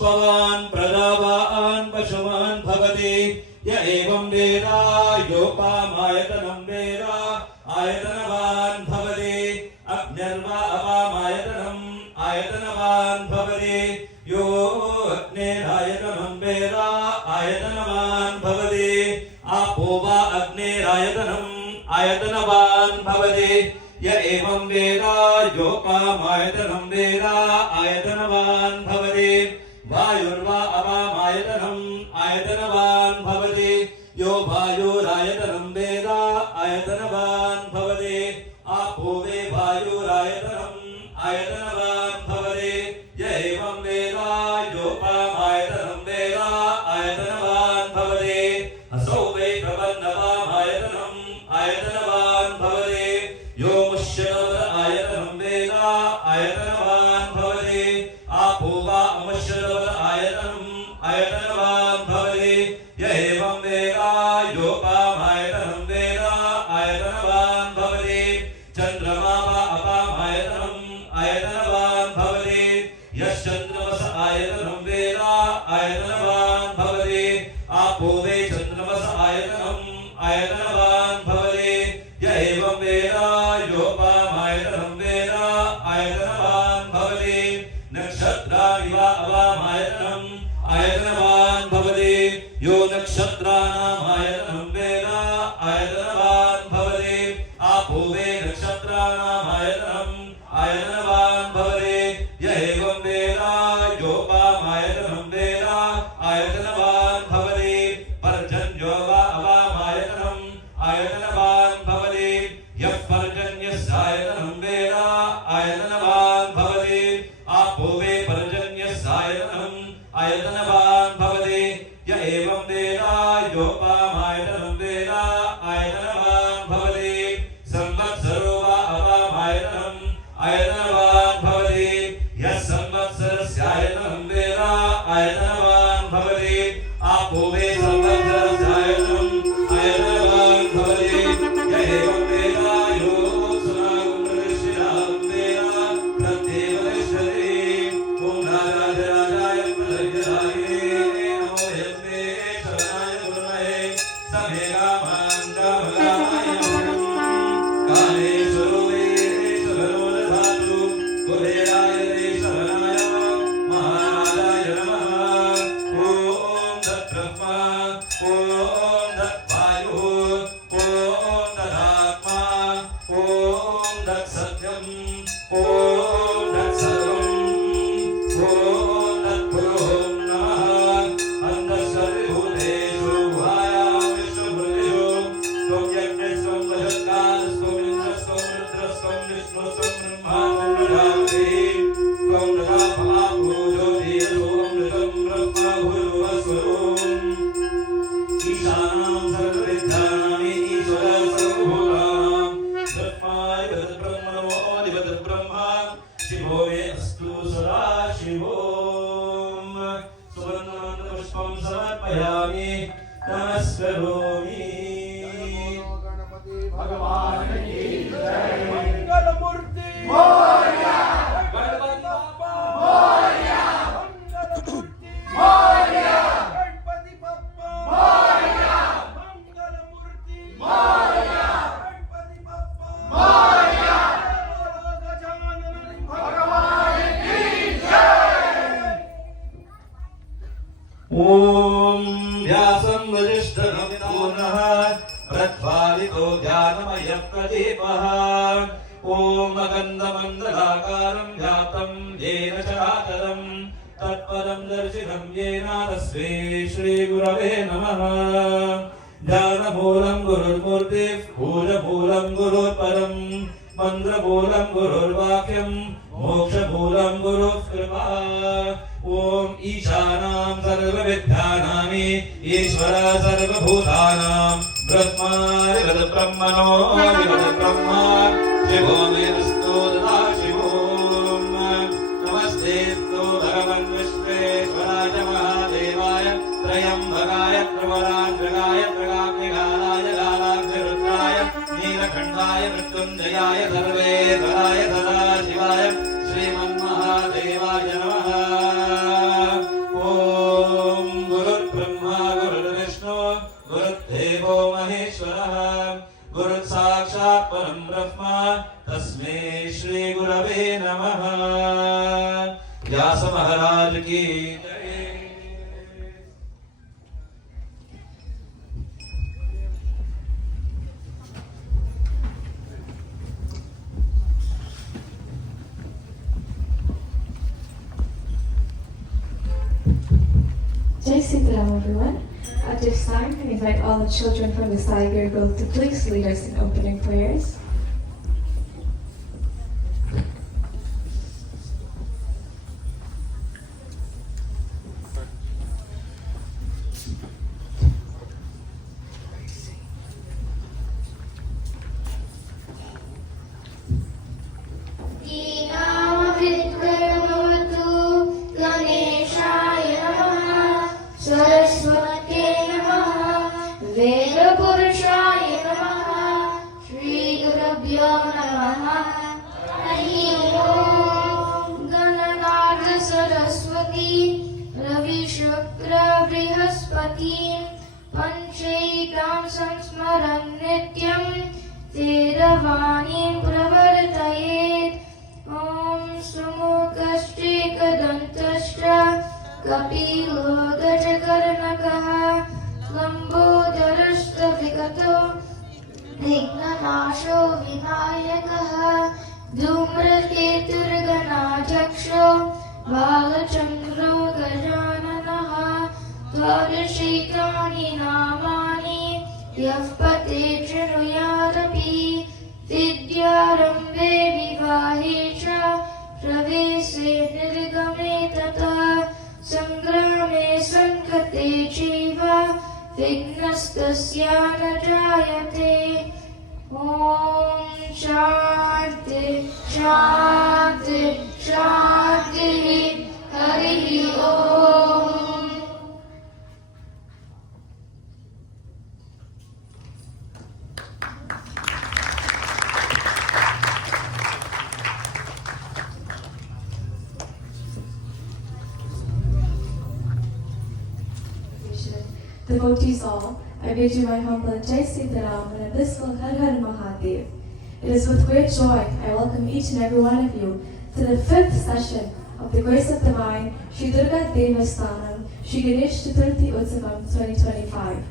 पुष्पवान् प्रजावान् पशुमान् भवति य एवं वेद योपामायतनं वेद आयतनवान् भवति अग्निर्वा अपामायतनम् आयतनवान् भवति यो अग्नेरायतनं वेद आयतनवान् भवति आपो वा अग्नेरायतनम् आयतनवान् भवति य एवं वेद योपामायतनं वेद आयतनवान् भवति वायुर्वा अपामायतनम् आयतनवान् भवति यो वायुरायतनं वेद आयतनवान् भवति आपो वे वायुरायतनम् आयतनवान् भवति य एवं वेद योपामायतनं वेद आयतनवान् भवति असौ वे प्रबन्धवामायतनम् आयतनवान् भवति यो मुष्यनोद आयतनं वेद आयतनवान् भवति आपो वा अमुष्यनोद आयतनम् आयतनवान् भवति य एवं वेद योपामायतनं वेद आयतनवान् भवति चन्द्रमा वा अपामायतनम् आयतनवान् भवति यश्चन्द्रमस आयतनं वेद आयतनवान् भवति आपो वे चन्द्रमस आयतनम् आयतनवान् भवति य एवं वेद योपामायतनं वेद आयतनवान् भवति नक्षत्राणि वा अपामायतनम् आयतनवान् भवति यो नक्षत्राणाम् आयतनं वेद आयतनवान् भवति आपो वे नक्षत्राणाम् आयतनम् आयतनवान् भवति य एवं वेद योपामायतनं वेद आयतनवान् भवति पर्जन्यो वा अपामायतनम् आयतनवान् भवति यः पर्जन्यस्य आयतनं वेद आयतनवान् भवति आपो वे पर्जन्यस्य आयतनम् आयतनवान् भवति य एवं वेद योपामायतनं वेद आयतनवान् भवति संवत्सरो वा अपामायतनम् आयतनवान् भवति यः संवत्सरस्य आयतनं वेद आयतनवान् भवति आपो वे संवत्सरस्य आयतनम् आयतनवान् भवति य एवं वेद योत्सनागं प्रतिष्ठितां वेद प्रत्येव तिष्ठति ॐ राजाधिराजाय प्रलयदायिने नमो यज्ञे शरणाय गुरुमहे समे कामान् कामकामाय कामेश्वरो वेदेश्वरो दधातु कुबेराय देशरणाय महाराजाय नमः ॐ तद्ब्रह्मा ॐ तद्वायुः ॐ तदात्मा ॐ तत्सत्यम् ॐ तत्सर्वम् ॐ तत्पुरुषो नमः अन्तःसर्वभूतेषु गुहायां विष्णुभूतेषु त्वं यज्ञस्त्वं वशत्कारस्त्वं इन्द्रस्त्वं रुद्रस्त्वं विष्णुस्त्वं ब्रह्मा त्वं प्रजापतिः त्वं तथा महाभूज्योतिरसोऽमृतं ब्रह्म भूर्भुवस्वरूपम् ईशानां सर्वविद्यानामि ईश्वरः सर्वभूतानां ब्रह्मादिवत् ब्रह्मणोऽधिपतिः ब्रह्मा शिवो मे अस्तु सदा शिवोम् सुवर्णमन्त्रपुष्पं समर्पयामि नमस्करोमि गणपति भगवान की जय। मंगलमूर्ति मोरया गणपति बाप्पा मोरया मंगलमूर्ति मोरया गणपति बाप्पा मोरया मंगलमूर्ति मोरया गणपति बाप्पा मोरया गजानन भगवान की जय। ॐ व्यासं वसिष्ठनमोनः प्रज्वालितो ध्यानमयः प्रदीपः ॐ अगन्धमण्डलाकारं व्याप्तं येन चराचरं तत्पदं दर्शितं येन तस्मै श्रीगुरवे नमः ध्यानमूलं गुरुर्मूर्तिः पूजमूलं गुरुर्परं मन्त्रमूलं गुरुर्वाक्यं मोक्षमूलं गुरुः कृपा ॐ ईशानां सर्वविद्यानामि ईश्वर सर्वभूतानां ब्रह्मादिवत् ब्रह्मणोऽधिपतिः ब्रह्मा शिवो मे अस्तु तथा शिवो नमस्तेऽस्तु भगवन् विश्वेश्वराय महादेवाय त्रयम्बकाय प्रवरान्ध्रगाय त्रिकाग्निकालाय कालाग्निरुद्राय नीलकण्ठाय मृत्युञ्जयाय सर्वेश्वराय सदाशिवाय श्रीमन्महादेवाय नमः। ॐ At this time, I invite all the children from the Tiger Grove to please lead us in opening prayers. दीनामभिद्गणभवतु गणेशाय नमः सरस्वत्यै नमः वेदपुरुषाय नमः श्रीगुरुभ्यो नमः हरिः ओम् गणनाथ सरस्वती रविशुक्र बृहस्पति पंचैतां संस्मरन् नित्यं तेरवाणीं प्रवर्तयेत् ॐ सुमुखश्चैकदन्तश्च कपिलो गजकर्णकः लम्बोदरश्च विघ्ननाशो विनायकः धूम्रकेतुर्गणाध्यक्षो बालचन्द्रो गजाननः द्वादशैतानि नामानि यः पते शृणुयादपि विद्यारम्भे विवाहे च प्रवेशे निर्गमे तथा सङ्ग्रामे सङ्कटे चैव विघ्नस्तस्य न जायते ॐ शान्ति शान्ति शान्तिः हरिः ओम् Devotees all, I bid you my humble Jai Sitaram and a blissful Har Har Mahadev. It is with great joy I welcome each and every one of you to the 5th session of the Grace of Divine Sri Durga Devasthanam Sri Ganesh Chaturthi Utsavam 2025.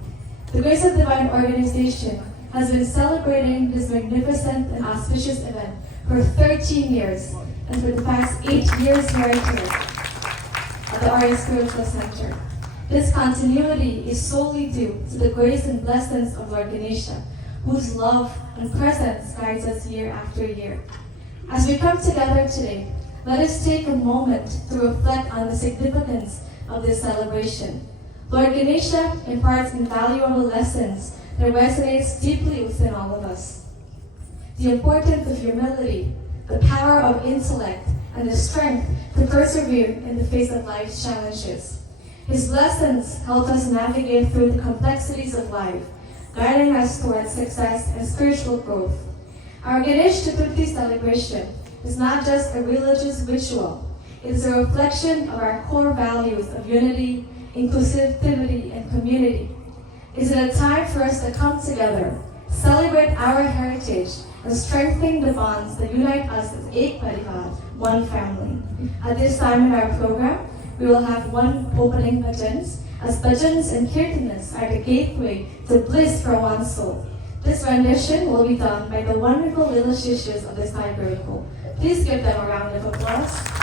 The Grace of Divine organization has been celebrating this magnificent and auspicious event for 13 years, and for the past 8 years here at the Arya Spiritual Center. This continuity is solely due to the grace and blessings of Lord Ganesha, whose love and presence guides us year after year. As we come together today, let us take a moment to reflect on the significance of this celebration. Lord Ganesha imparts invaluable lessons that resonates deeply within all of us. The importance of humility, the power of intellect, and the strength to persevere in the face of life's challenges. His lessons help us navigate through the complexities of life, guiding us towards success and spiritual growth. Our Ganesh Chaturthi celebration is not just a religious ritual. It is a reflection of our core values of unity, inclusivity, and community. It is a time for us to come together, celebrate our heritage, and strengthen the bonds that unite us as Ek Parivar, one family. At this time in our program, we will have one opening bhajans, as bhajans and kirtanas are the gateway to bliss for one's soul. This rendition will be done by the wonderful little shishyas of this Thai group. Please give them a round of applause.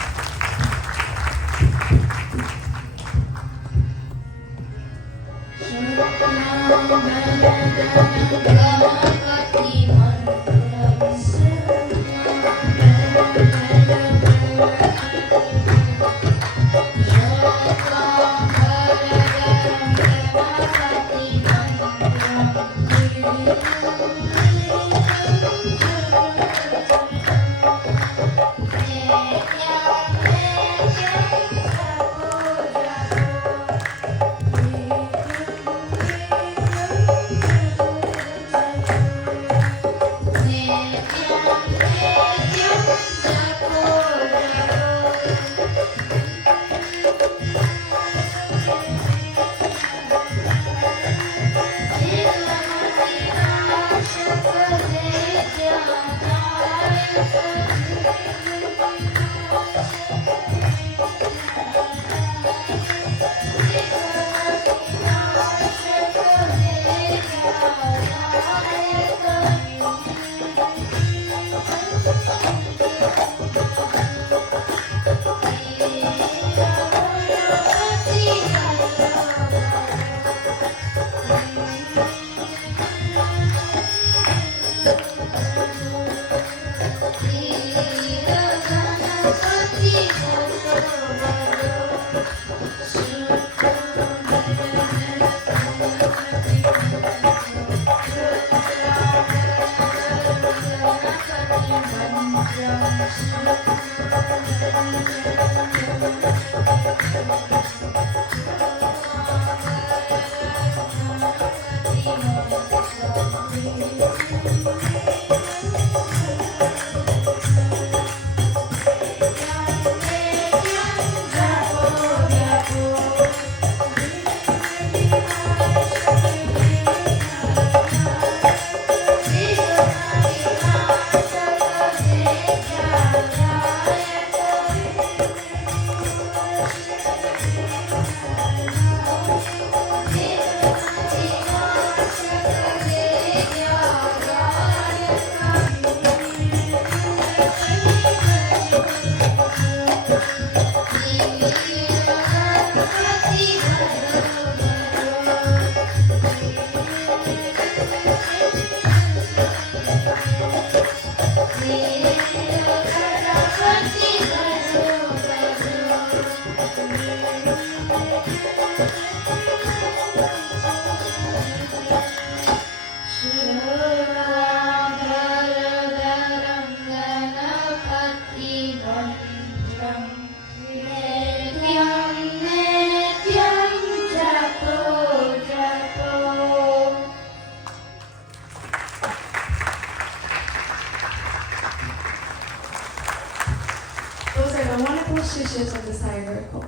Mahashishas of the Cycle.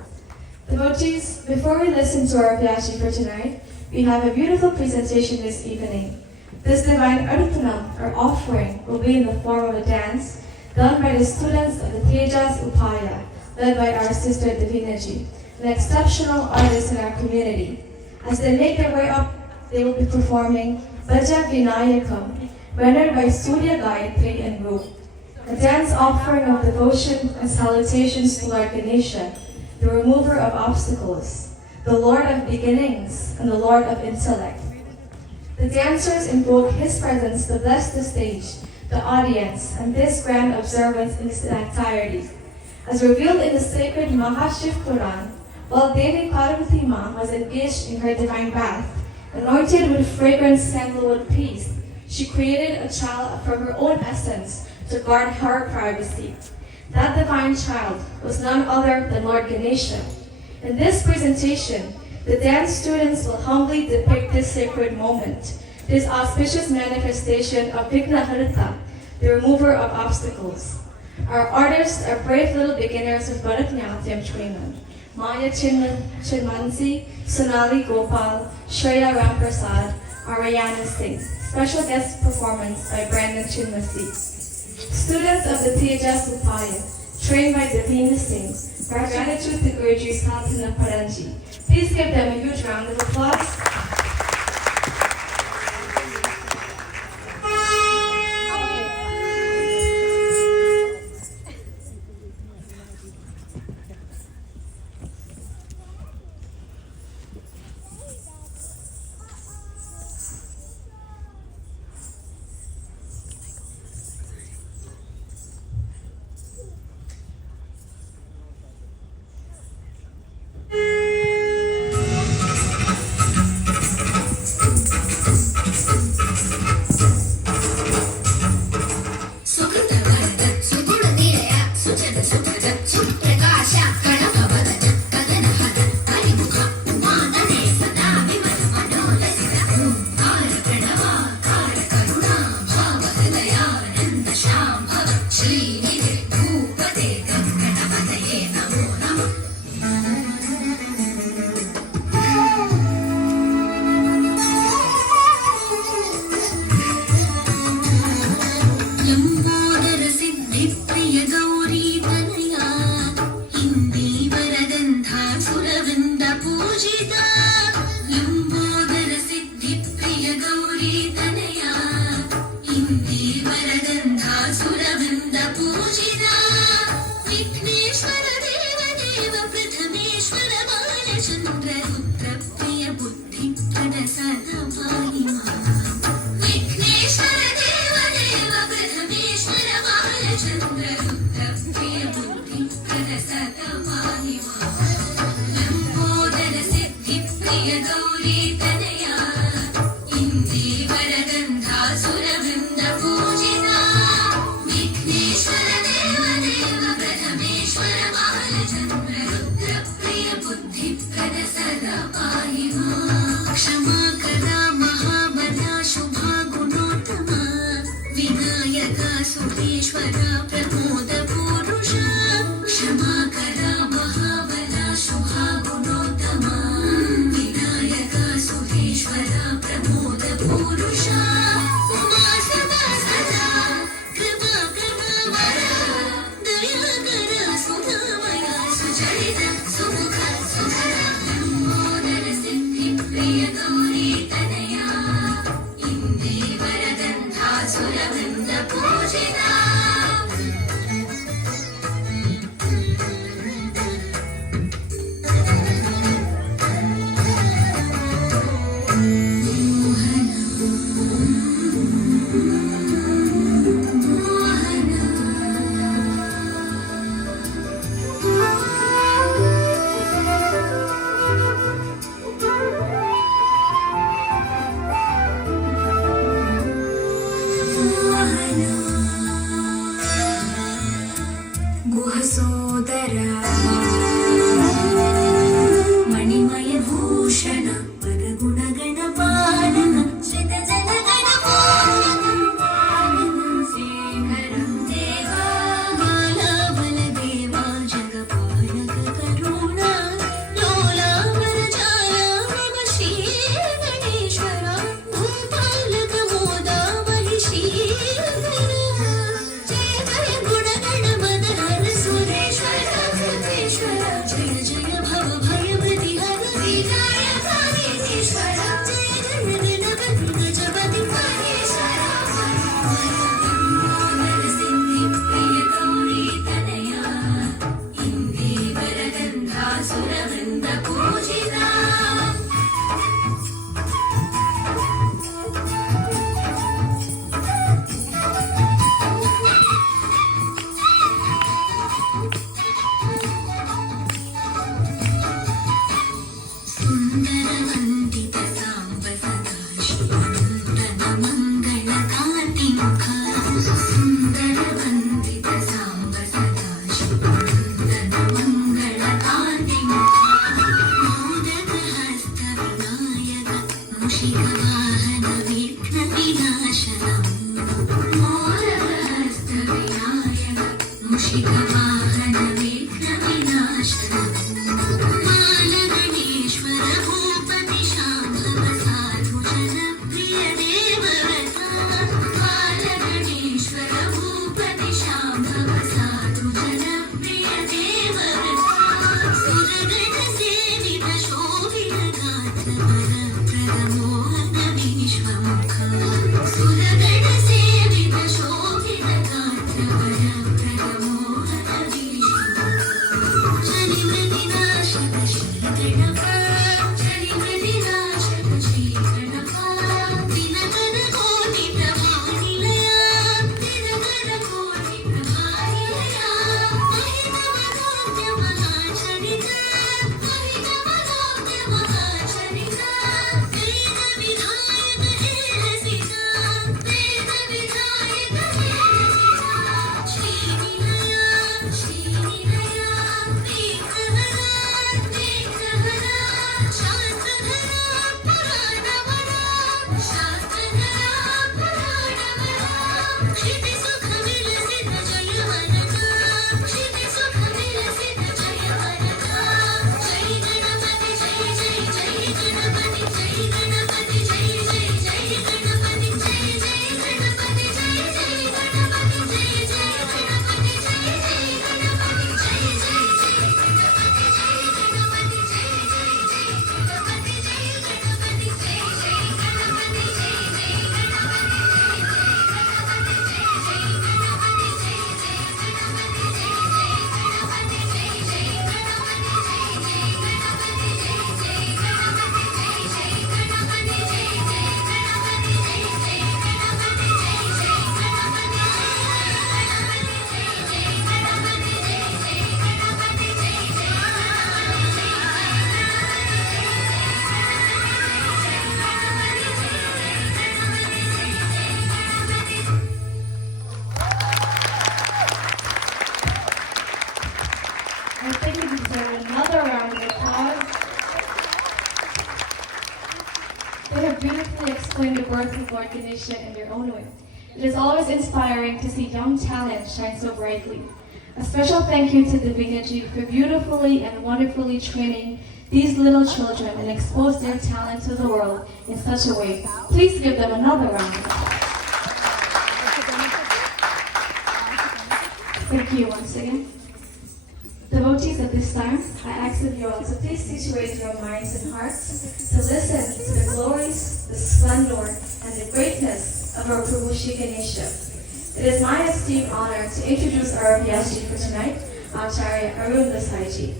Devotees, before we listen to our Vyaas for tonight, we have a beautiful presentation this evening. This divine arthanam, or offering, will be in the form of a dance done by the students of the Tejas Upaya, led by our sister Divinaji, an exceptional artist in our community. As they make their way up, they will be performing Bhaja Vinayakam, rendered by Surya Gayatri and Ru, a dance offering of devotion and salutations to Lord Ganesha, the remover of obstacles, the Lord of beginnings, and the Lord of intellect. The dancers invoke his presence to bless the stage, the audience, and this grand observance in its entirety. As revealed in the sacred Mahashiv Puran, while Devi Parvati Ma was engaged in her divine bath, anointed with fragrant sandalwood paste, she created a child from her own essence to guard her privacy. That divine child was none other than Lord Ganesha. In this presentation, the dance students will humbly depict this sacred moment, this auspicious manifestation of Vignaharita, the remover of obstacles. Our artists are brave little beginners with Bharatanatyam training. Maya Chinmansi, Sonali Gopal, Shreya Ramprasad, Ariana Singh. Special guest performance by Brandon Chinmasi. Students of the Tejas Upaya, trained by Davina Singh, our gratitude to Guruji Satana Paranji. Please give them a huge round of applause. I think you deserve another round of applause. They have beautifully explained the birth of Lord Ganesha in their own way. It is always inspiring to see young talent shine so brightly. A special thank you to the Vinyaji for beautifully and wonderfully training these little children and expose their talent to the world in such a way. Please give them another round of applause. Thank you once again. Devotees, at this time, I ask of you all to please situate your minds and hearts to listen to the glories, the splendor, and the greatness of our Prabhu Shri Ganesha. It is my esteemed honor to introduce our Vyaas for tonight, Acharya Arun Gossai.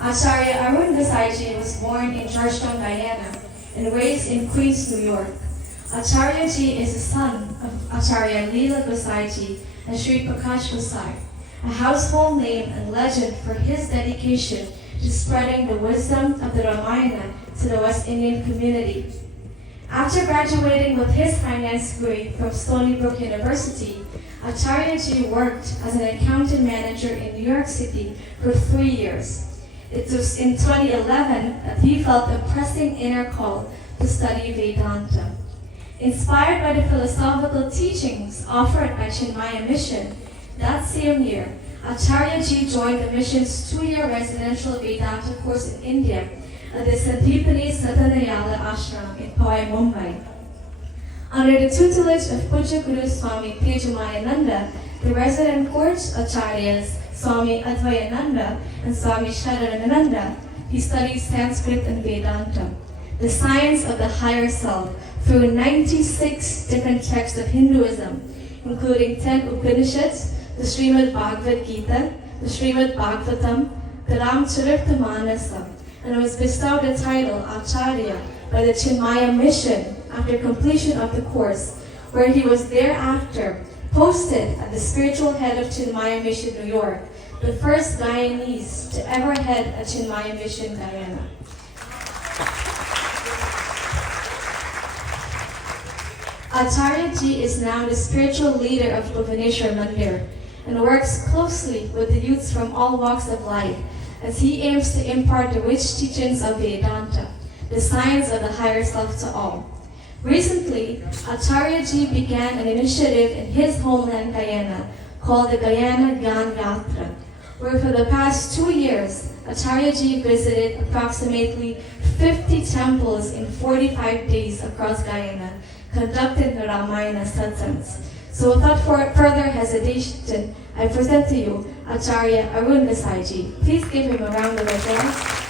Acharya Arun Gossai was born in Georgetown, Guyana, and raised in Queens, New York. Acharya ji is the son of Acharya Leela Gossai and Sri Prakash Gossai, a household name and legend for his dedication to spreading the wisdom of the Ramayana to the West Indian community. After graduating with his finance degree from Stony Brook University, Acharya ji worked as an accountant manager in New York City for 3 years. It was in 2011 that he felt a pressing inner call to study Vedanta. Inspired by the philosophical teachings offered by Chinmaya Mission, that same year, Acharya ji joined the mission's 2-year residential Vedanta course in India at the Sandipani Satanayala Ashram in Powai, Mumbai. Under the tutelage of Puja Guru Swami Tejumayananda, the resident court acharyas Swami Advayananda and Swami Sharadananda, he studied Sanskrit and Vedanta, the science of the higher self, through 96 different texts of Hinduism, including 10 Upanishads, the Srimad Bhagavad Gita, the Srimad Bhagavatam, the Ramcharitmanas, and was bestowed the title Acharya by the Chinmaya Mission after completion of the course, where he was thereafter posted as the spiritual head of Chinmaya Mission New York, the first Guyanese to ever head a Chinmaya Mission Guyana. Acharya ji is now the spiritual leader of Bhubaneswar Mandir and works closely with the youths from all walks of life as he aims to impart the rich teachings of Vedanta, the signs of the higher self to all. Recently, Acharya ji began an initiative in his homeland Guyana called the Guyana Gyan Yatra, where for the past 2 years, Acharya ji visited approximately 50 temples in 45 days across Guyana, conducted the Ramayana satsangs. So without further hesitation, I present to you Acharya Arun Gossai ji. Please give him a round of applause.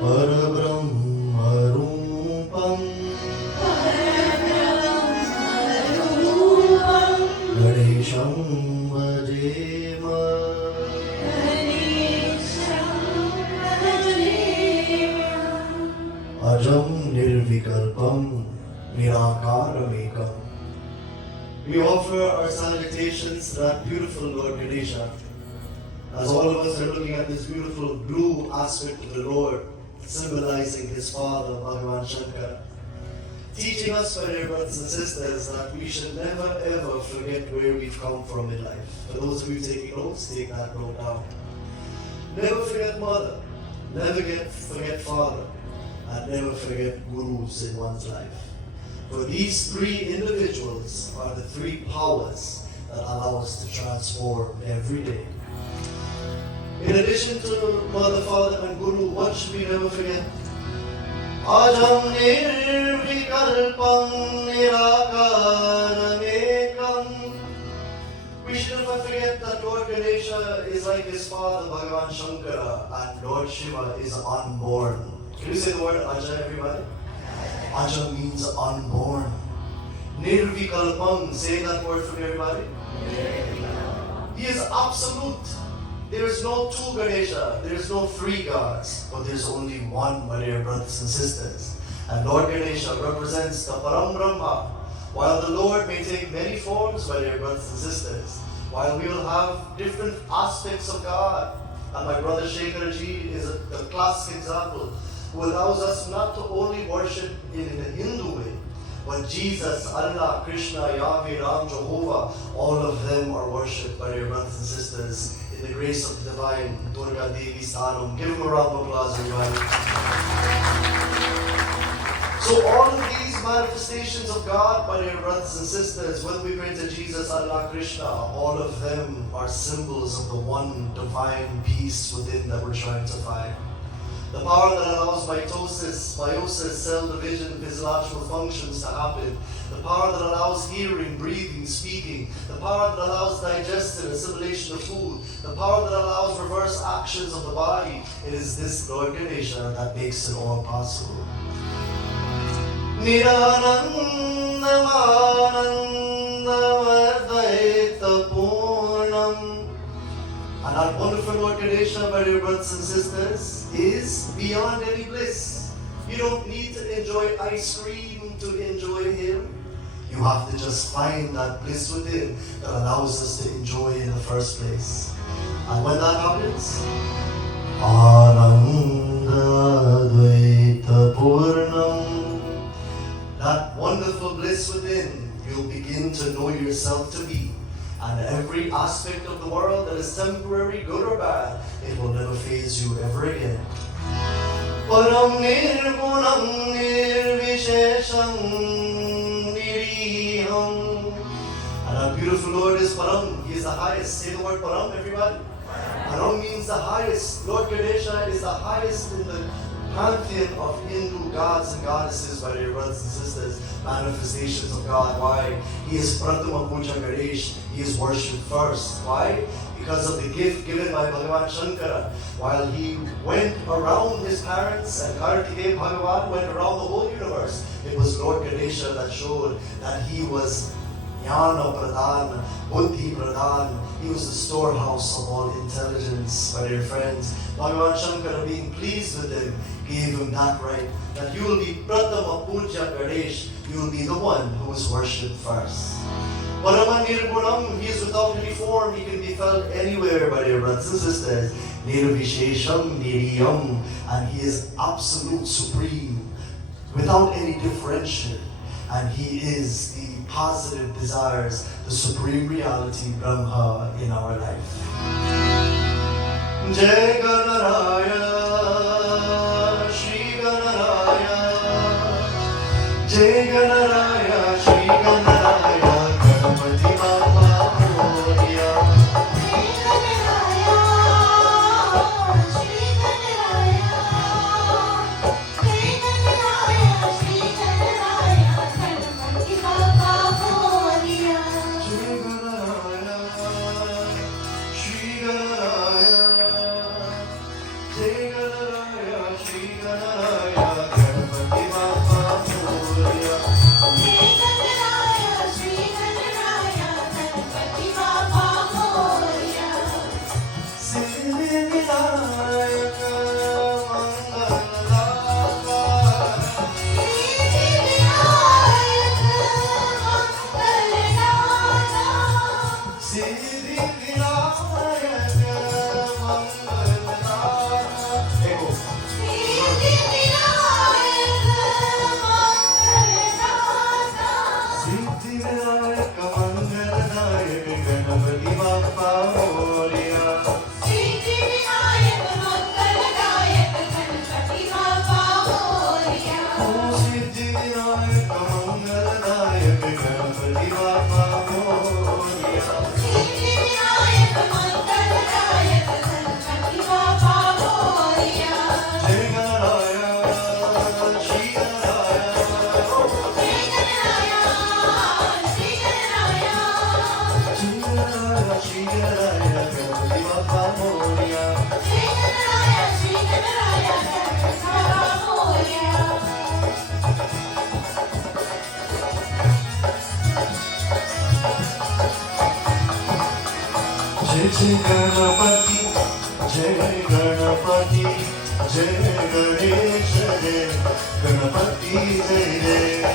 Para Brahma Rupam Akaramekam. We offer our salutations to that beautiful Lord Ganesha. As all of us are looking at this beautiful blue aspect of the Lord, symbolizing his father, Bhagavan Shankara, teaching us, my dear brothers and sisters, that we should never ever forget where we've come from in life. For those of you taking notes, take that note down. Never forget mother, never forget father, and never forget gurus in one's life. For these three individuals are the three powers that allow us to transform every day. In addition to mother, father, and guru, what should we never forget? Ajam nirvikalpam nirakaramekam. We should never forget that Lord Ganesha is like his father, Bhagavan Shankara, and Lord Shiva is unborn. Can you say the word Aja, everybody? Aja means unborn. Nirvikalpam, say that word for me, everybody. He is absolute. There is no two Ganesha, there is no three gods, but there is only one, my dear brothers and sisters. And Lord Ganesha represents the Param Brahma. While the Lord may take many forms, my dear brothers and sisters, while we will have different aspects of God, and my brother Shekharaji is the classic example, who allows us not to only worship in the Hindu way, but Jesus, Allah, Krishna, Yahweh, Ram, Jehovah, all of them are worshipped by dear brothers and sisters in the grace of the divine Durga Devi Stanam. Give him a round of applause, everybody. So all of these manifestations of God, my dear brothers and sisters, whether we pray to Jesus, Allah, Krishna, all of them are symbols of the one divine peace within that we're trying to find. The power that allows mitosis, meiosis, cell division, physiological functions to happen. The power that allows hearing, breathing, speaking. The power that allows digestion, assimilation of food. The power that allows reverse actions of the body. It is this Lord Ganesha that makes it all possible. And our wonderful Lord Ganesha, my dear brothers and sisters, is beyond any bliss. You don't need to enjoy ice cream to enjoy Him. You have to just find that bliss within that allows us to enjoy in the first place. And when that happens, Ananda Dvaita Purnam, that wonderful bliss within, you'll begin to know yourself to be. And every aspect of the world that is temporary, good or bad, it will never faze you ever again. Param nirgunam nirvishesham niriham. And our beautiful Lord is Param. He is the highest. Say the word Param, everybody. Param means the highest. Lord Ganesha is the highest in the pantheon of Hindu gods and goddesses, my dear brothers and sisters, manifestations of God. Why? He is Pratama Puja Ganesh. He is worshipped first. Why? Because of the gift given by Bhagavan Shankara. While he went around his parents and Kartikeya Bhagavan went around the whole universe, it was Lord Ganesha that showed that he was Jnana Pradhan, Buddhi Pradhan. He was the storehouse of all intelligence, my dear friends. Bhagavan Shankara, being pleased with him, gave him that right, that you will be Pratama Puja Ganesh, you will be the one who is worshipped first. Paraman Nirgunam, he is without any form, he can be felt anywhere, my dear brothers and sisters. Nirvishesham Niriyam, and he is absolute, supreme, without any differential. And he is the positive desires, the supreme reality, Brahma, in our life. Jai Ganaraya, Shri Ganaraya, Jai Ganaraya, Shri Ganaraya, Ganapati Bappa Moria. Jai जय जय गणपति जय गणपति जय गणेश जय गणपति जय जय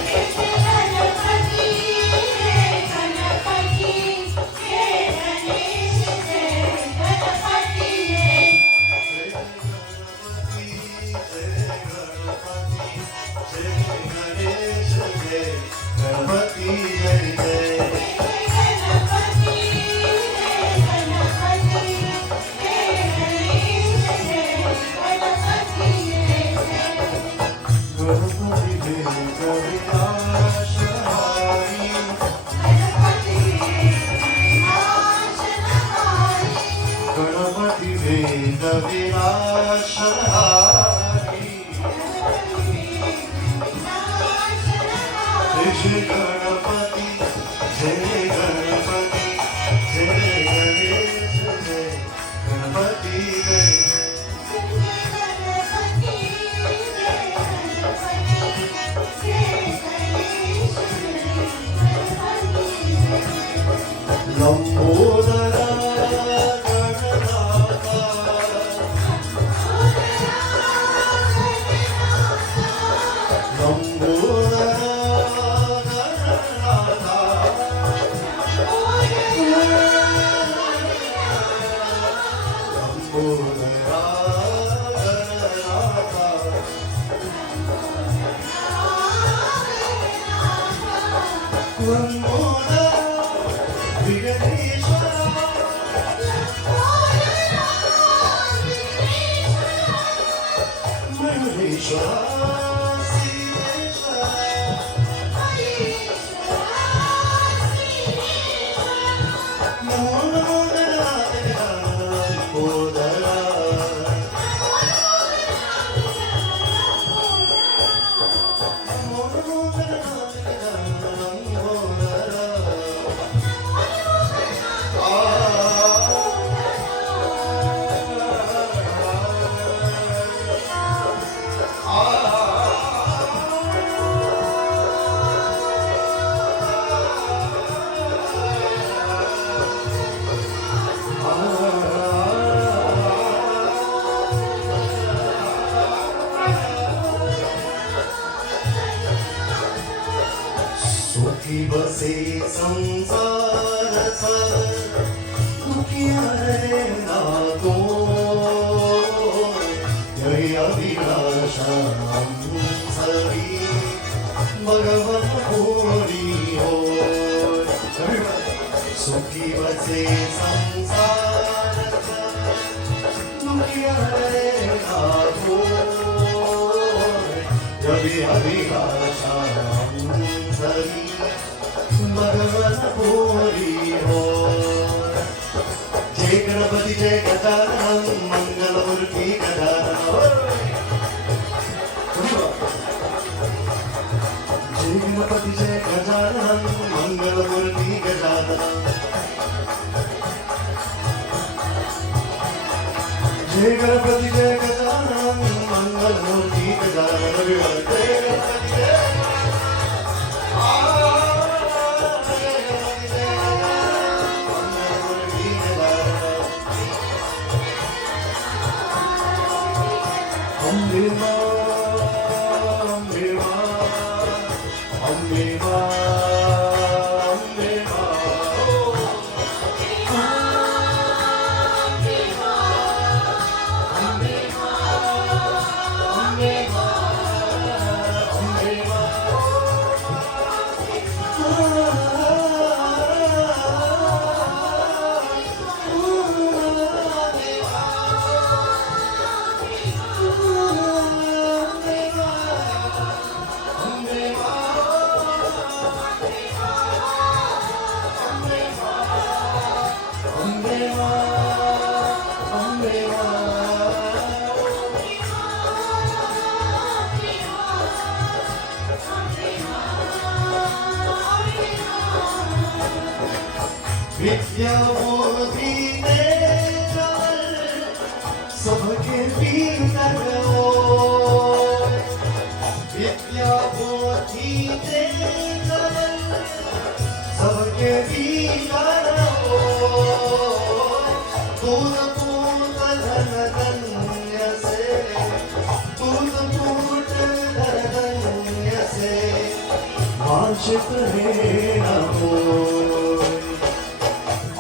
चितरे न होए।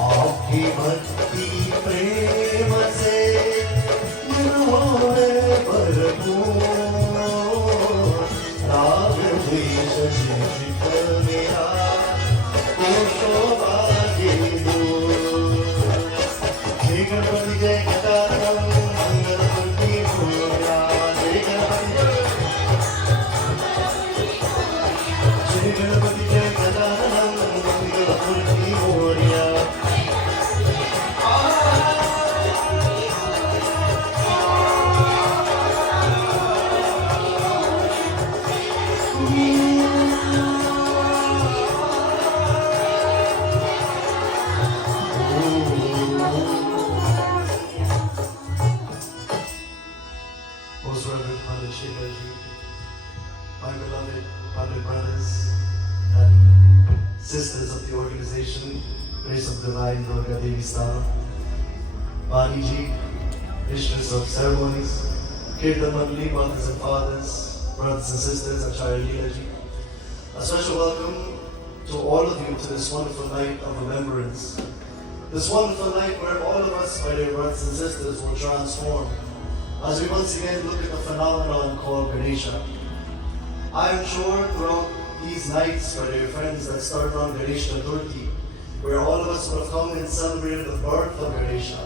आपकी भक्ति प्रेम से मन होए भरपूर। राघवेश शिष्ट मेरा को शोभा दे दो। जय गणपति जय गजानन मंगलमूर्ति मोरया। जय गणपति जय Gajanan मंगलमूर्ति Morya. Most Reverend Father Shivaji, my beloved Father brothers and sisters of the organization, Grace of Divine Durga Devi Stana, Bani mistress of ceremonies, Kirtan Mandali, mothers and fathers, brothers and sisters, Acharya ji. A special welcome to all of you to this wonderful night of remembrance. This wonderful night where all of us, my dear brothers and sisters, will transform as we once again look at the phenomenon called Ganesha. I am sure throughout these nights, my dear friends, that started on Ganesh Chaturthi, where all of us would have come and celebrated the birth of Ganesha,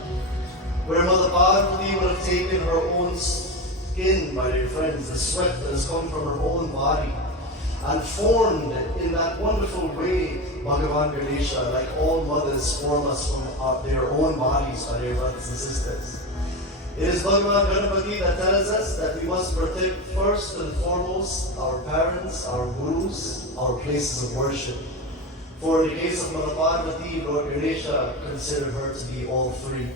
where Mother Parvati would have taken her own skin, my dear friends, the sweat that has come from her own body, and formed in that wonderful way Bhagavan Ganesha, like all mothers form us from their own bodies, my dear brothers and sisters. It is Bhagavan Ganapati that tells us that we must protect first and foremost our parents, our gurus, our places of worship. For in the case of Mother Parvati, Lord Ganesha considered her to be all three.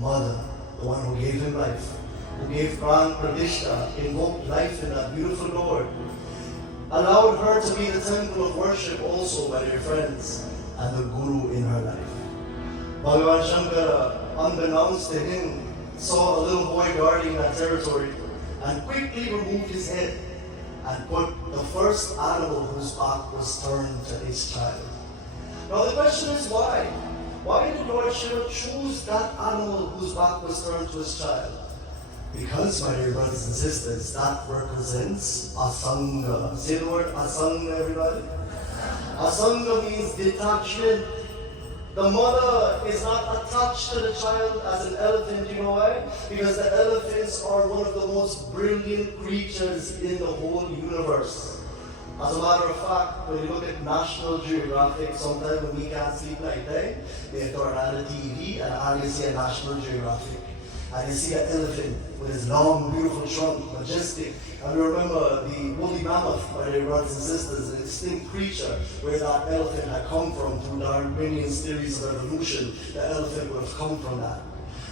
Mother, the one who gave him life, who gave Pran Pradishta, invoked life in that beautiful Lord, allowed her to be the temple of worship also, my dear friends, and the guru in her life. Bhagavan Shankara, unbeknownst to him, saw a little boy guarding that territory and quickly removed his head and put the first animal whose back was turned to his child. Now the question is why? Why did Lord Shiva choose that animal whose back was turned to his child? Because, my dear brothers and sisters, that represents Asanga. Say the word Asanga, everybody. Asanga means detachment. The mother is not attached to the child as an elephant, you know why? Because the elephants are one of the most brilliant creatures in the whole universe. As a matter of fact, when you look at National Geographic, sometimes when we can't sleep night, they turn on the TV and you see a National Geographic. And you see an elephant with his long, beautiful trunk, majestic. And we remember the woolly mammoth, my dear brothers and sisters, an extinct creature, where that elephant had come from through Darwinian's theories of evolution. The elephant would have come from that.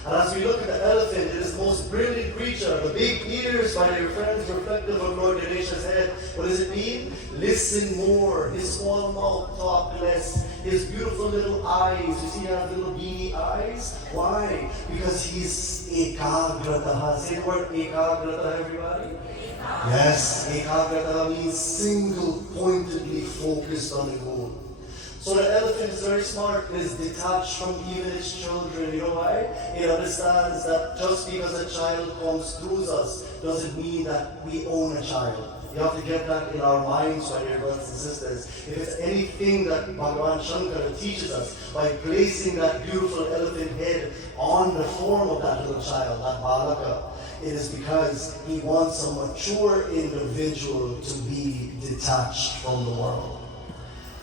And as we look at the elephant, it is the most brilliant creature. The big ears, my dear friends, reflective of Lord Ganesha's head. What does it mean? Listen more. His small mouth, talk less. His beautiful little eyes. You see, he has little beady eyes. Why? Because he's ekagrata. Say the word ekagrata, everybody. Yes, ekagrata means single-pointedly focused on the goal. So the elephant is very smart. It is detached from even its children. You know why? It understands that just because a child comes through us doesn't mean that we own a child. You have to get that in our minds, my dear brothers and sisters. If it's anything that Bhagavan Shankara teaches us by placing that beautiful elephant head on the form of that little child, that balaka, it is because he wants a mature individual to be detached from the world.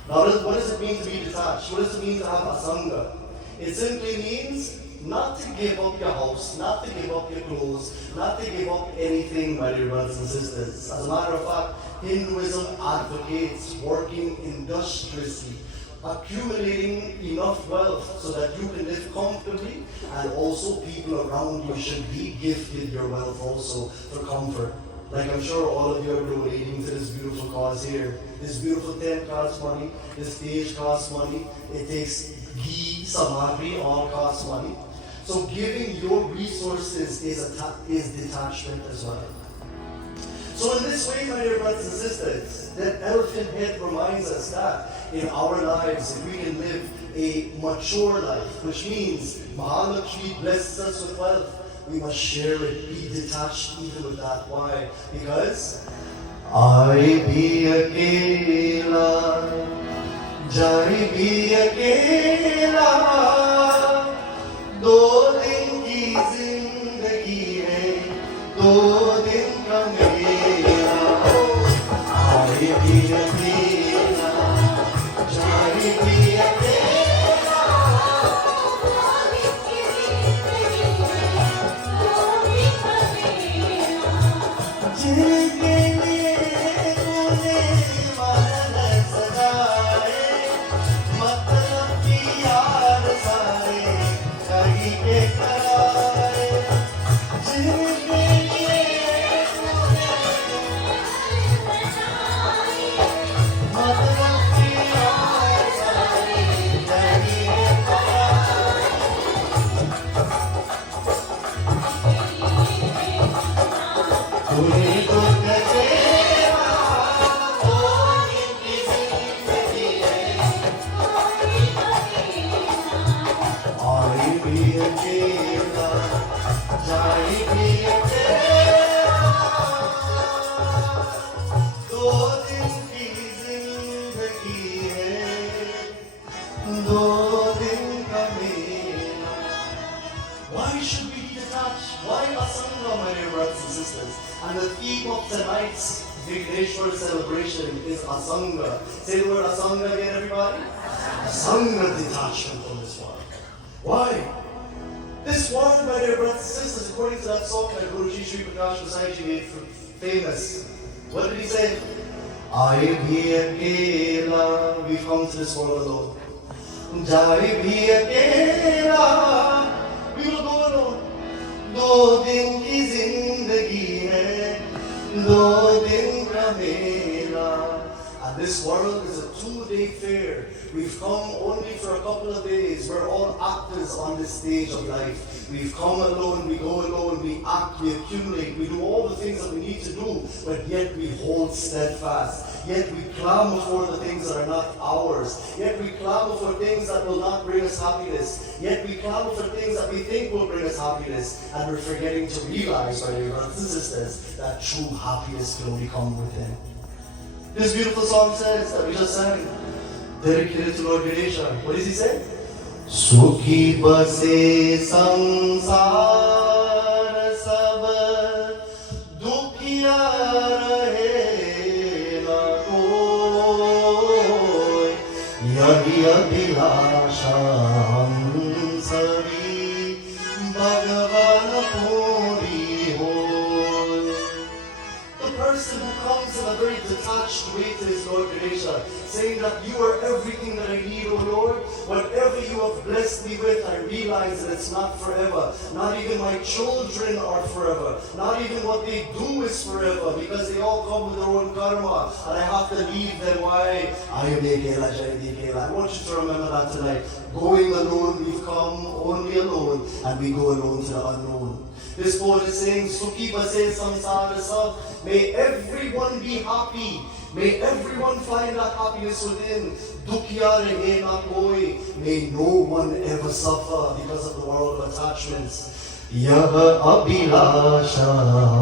Now, what does it mean to be detached? What does it mean to have asanga? It simply means not to give up your house, not to give up your clothes, not to give up anything, my dear brothers and sisters. As a matter of fact, Hinduism advocates working industriously, accumulating enough wealth so that you can live comfortably, and also people around you should be gifted your wealth also for comfort. Like I'm sure all of you are donating to this beautiful cause here. This beautiful tent costs money, this stage costs money, it takes ghee, samagri, all costs money. So giving your resources is detachment as well. So in this way, my dear brothers and sisters, that elephant head reminds us that in our lives, if we can live a mature life, which means Mahalakshmi blesses us with wealth, we must share it, be detached even with that. Why? Because I be akela, jai be akela, do din ki zindagi hai, do din ka mera. I be akela, jai be akela. Why should we be detached? Why Asanga, my dear brothers and sisters? And the theme of tonight's Vigneshwar celebration is Asanga. Say the word Asanga again, everybody. Asanga, detachment from this world. Why? This world, my dear brothers and sisters, according to that song that Guruji Sri Prakash Gossai made famous, what did he say? I be akela, we've come to this world alone. Jai be akela, we will go alone. Do din ki zindagi hai, do din ka mera. And this world is a 2-day fair. We've come only for a couple of days. We're all actors on this stage of life. We've come alone, we go alone, we act, we accumulate, we do all the things that we need to do, but yet we hold steadfast. Yet we clamor for the things that are not ours. Yet we clamor for things that will not bring us happiness. Yet we clamor for things that we think will bring us happiness. And we're forgetting to realize, my dear brothers and sisters, that true happiness can only come within. This beautiful song says, that we just sang, dedicated to Lord Ganesh. What does he say? Sukhi base samsar sab dukhiya rahe na koi, yahi abhilasha hum sabi Bhagavan puri hoy. The person who comes in a very detached way to his Lord Ganesha, saying that you are everything that I need, O Lord. Whatever you have blessed me with, I realize that it's not forever. Not even my children are forever. Not even what they do is forever, because they all come with their own karma, and I have to leave them. Why? I want you to remember that tonight. Going alone, we've come only alone, and we go alone to the unknown. This poet is saying, Sukhi base samsara sab. May everyone be happy. May everyone find that happiness within. Dukhiya rahe na koi. May no one ever suffer because of the world of attachments. Yah abhilasha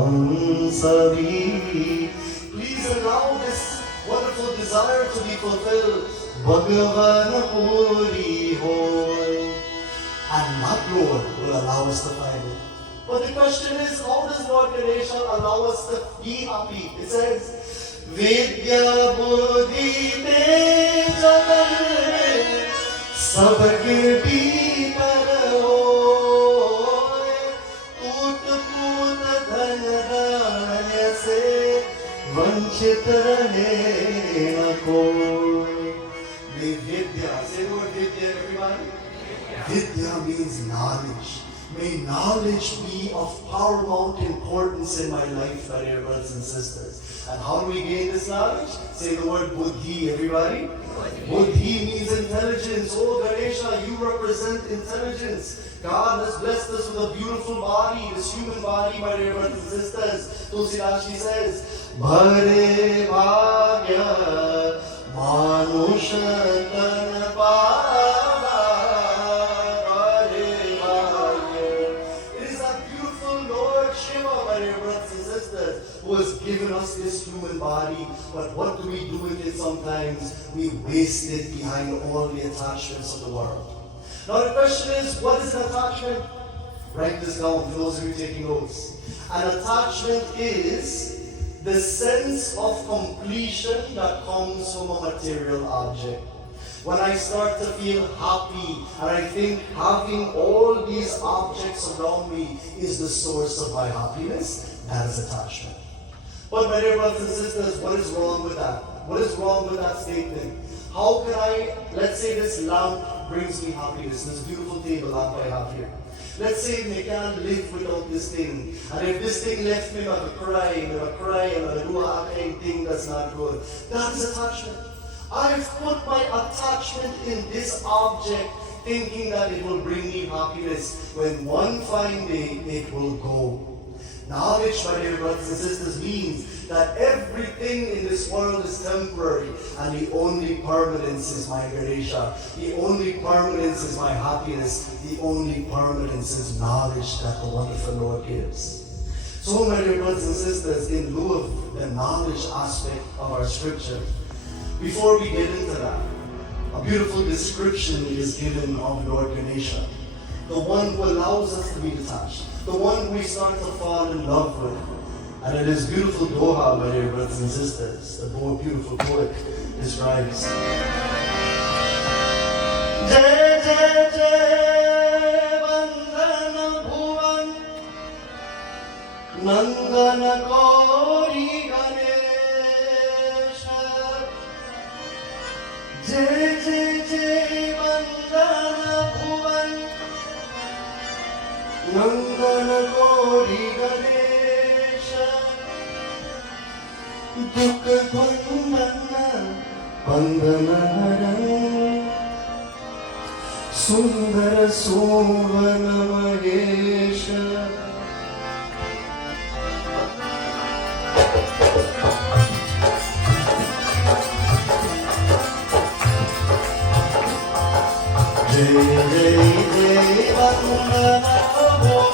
hum sabhi. Please allow this wonderful desire to be fulfilled. Bhagavan puri hoy. And that Lord will allow us to find it. But the question is, how does Lord Ganesha allow us to be happy? It says, Vidya buddhi te jagan sabke bhitar hoy, toot poot dhan dhan se vanchit rahe na koi. May Vidya, say the word Vidya, everybody. Vidya means knowledge. May knowledge be of paramount importance in my life, my dear brothers and sisters. And how do we gain this knowledge? Say the word buddhi, everybody. Buddhi means intelligence. Oh Ganesha, you represent intelligence. God has blessed us with a beautiful body, this human body, my dear brothers and sisters. Tulsidashi says, Bhare Bhagya Manusha Tan Pava. Bhare Bhagya. It is our beautiful Lord Shiva, my dear brothers and sisters, who has given us this human body. But what do we do with it sometimes? We waste it behind all the attachments of the world. Now the question is, what is an attachment? Write this down for those of you taking notes. An attachment is the sense of completion that comes from a material object. When I start to feel happy and I think having all these objects around me is the source of my happiness, that is attachment. But my dear brothers and sisters, what is wrong with that? What is wrong with that statement? How can I, let's say this lamp brings me happiness, this beautiful table lamp I have here. Let's say I can't live without this thing. And if this thing left me, I'm crying, and I do anything that's not good. That is attachment. I've put my attachment in this object thinking that it will bring me happiness. When one fine day, it will go. Knowledge, my dear brothers and sisters, means that everything in this world is temporary, and the only permanence is my Ganesha. The only permanence is my happiness. The only permanence is knowledge that the wonderful Lord gives. So, my dear brothers and sisters, in lieu of the knowledge aspect of our scripture, before we get into that, a beautiful description is given of Lord Ganesha, the one who allows us to be detached, the one we start to fall in love with. And in his beautiful doha, my dear brothers and sisters, the beautiful poet describes, Jai Jai Jai Vandana Bhuvan Nandana Gauri Ganesha. Jai Jai Jai Vandana Bhuvan Nandana Gauri Ganesha. Dukha Bandhana Bandhanaharan Sundara Sovana Magesha. Jai Jai Jai Vandana Bhuvan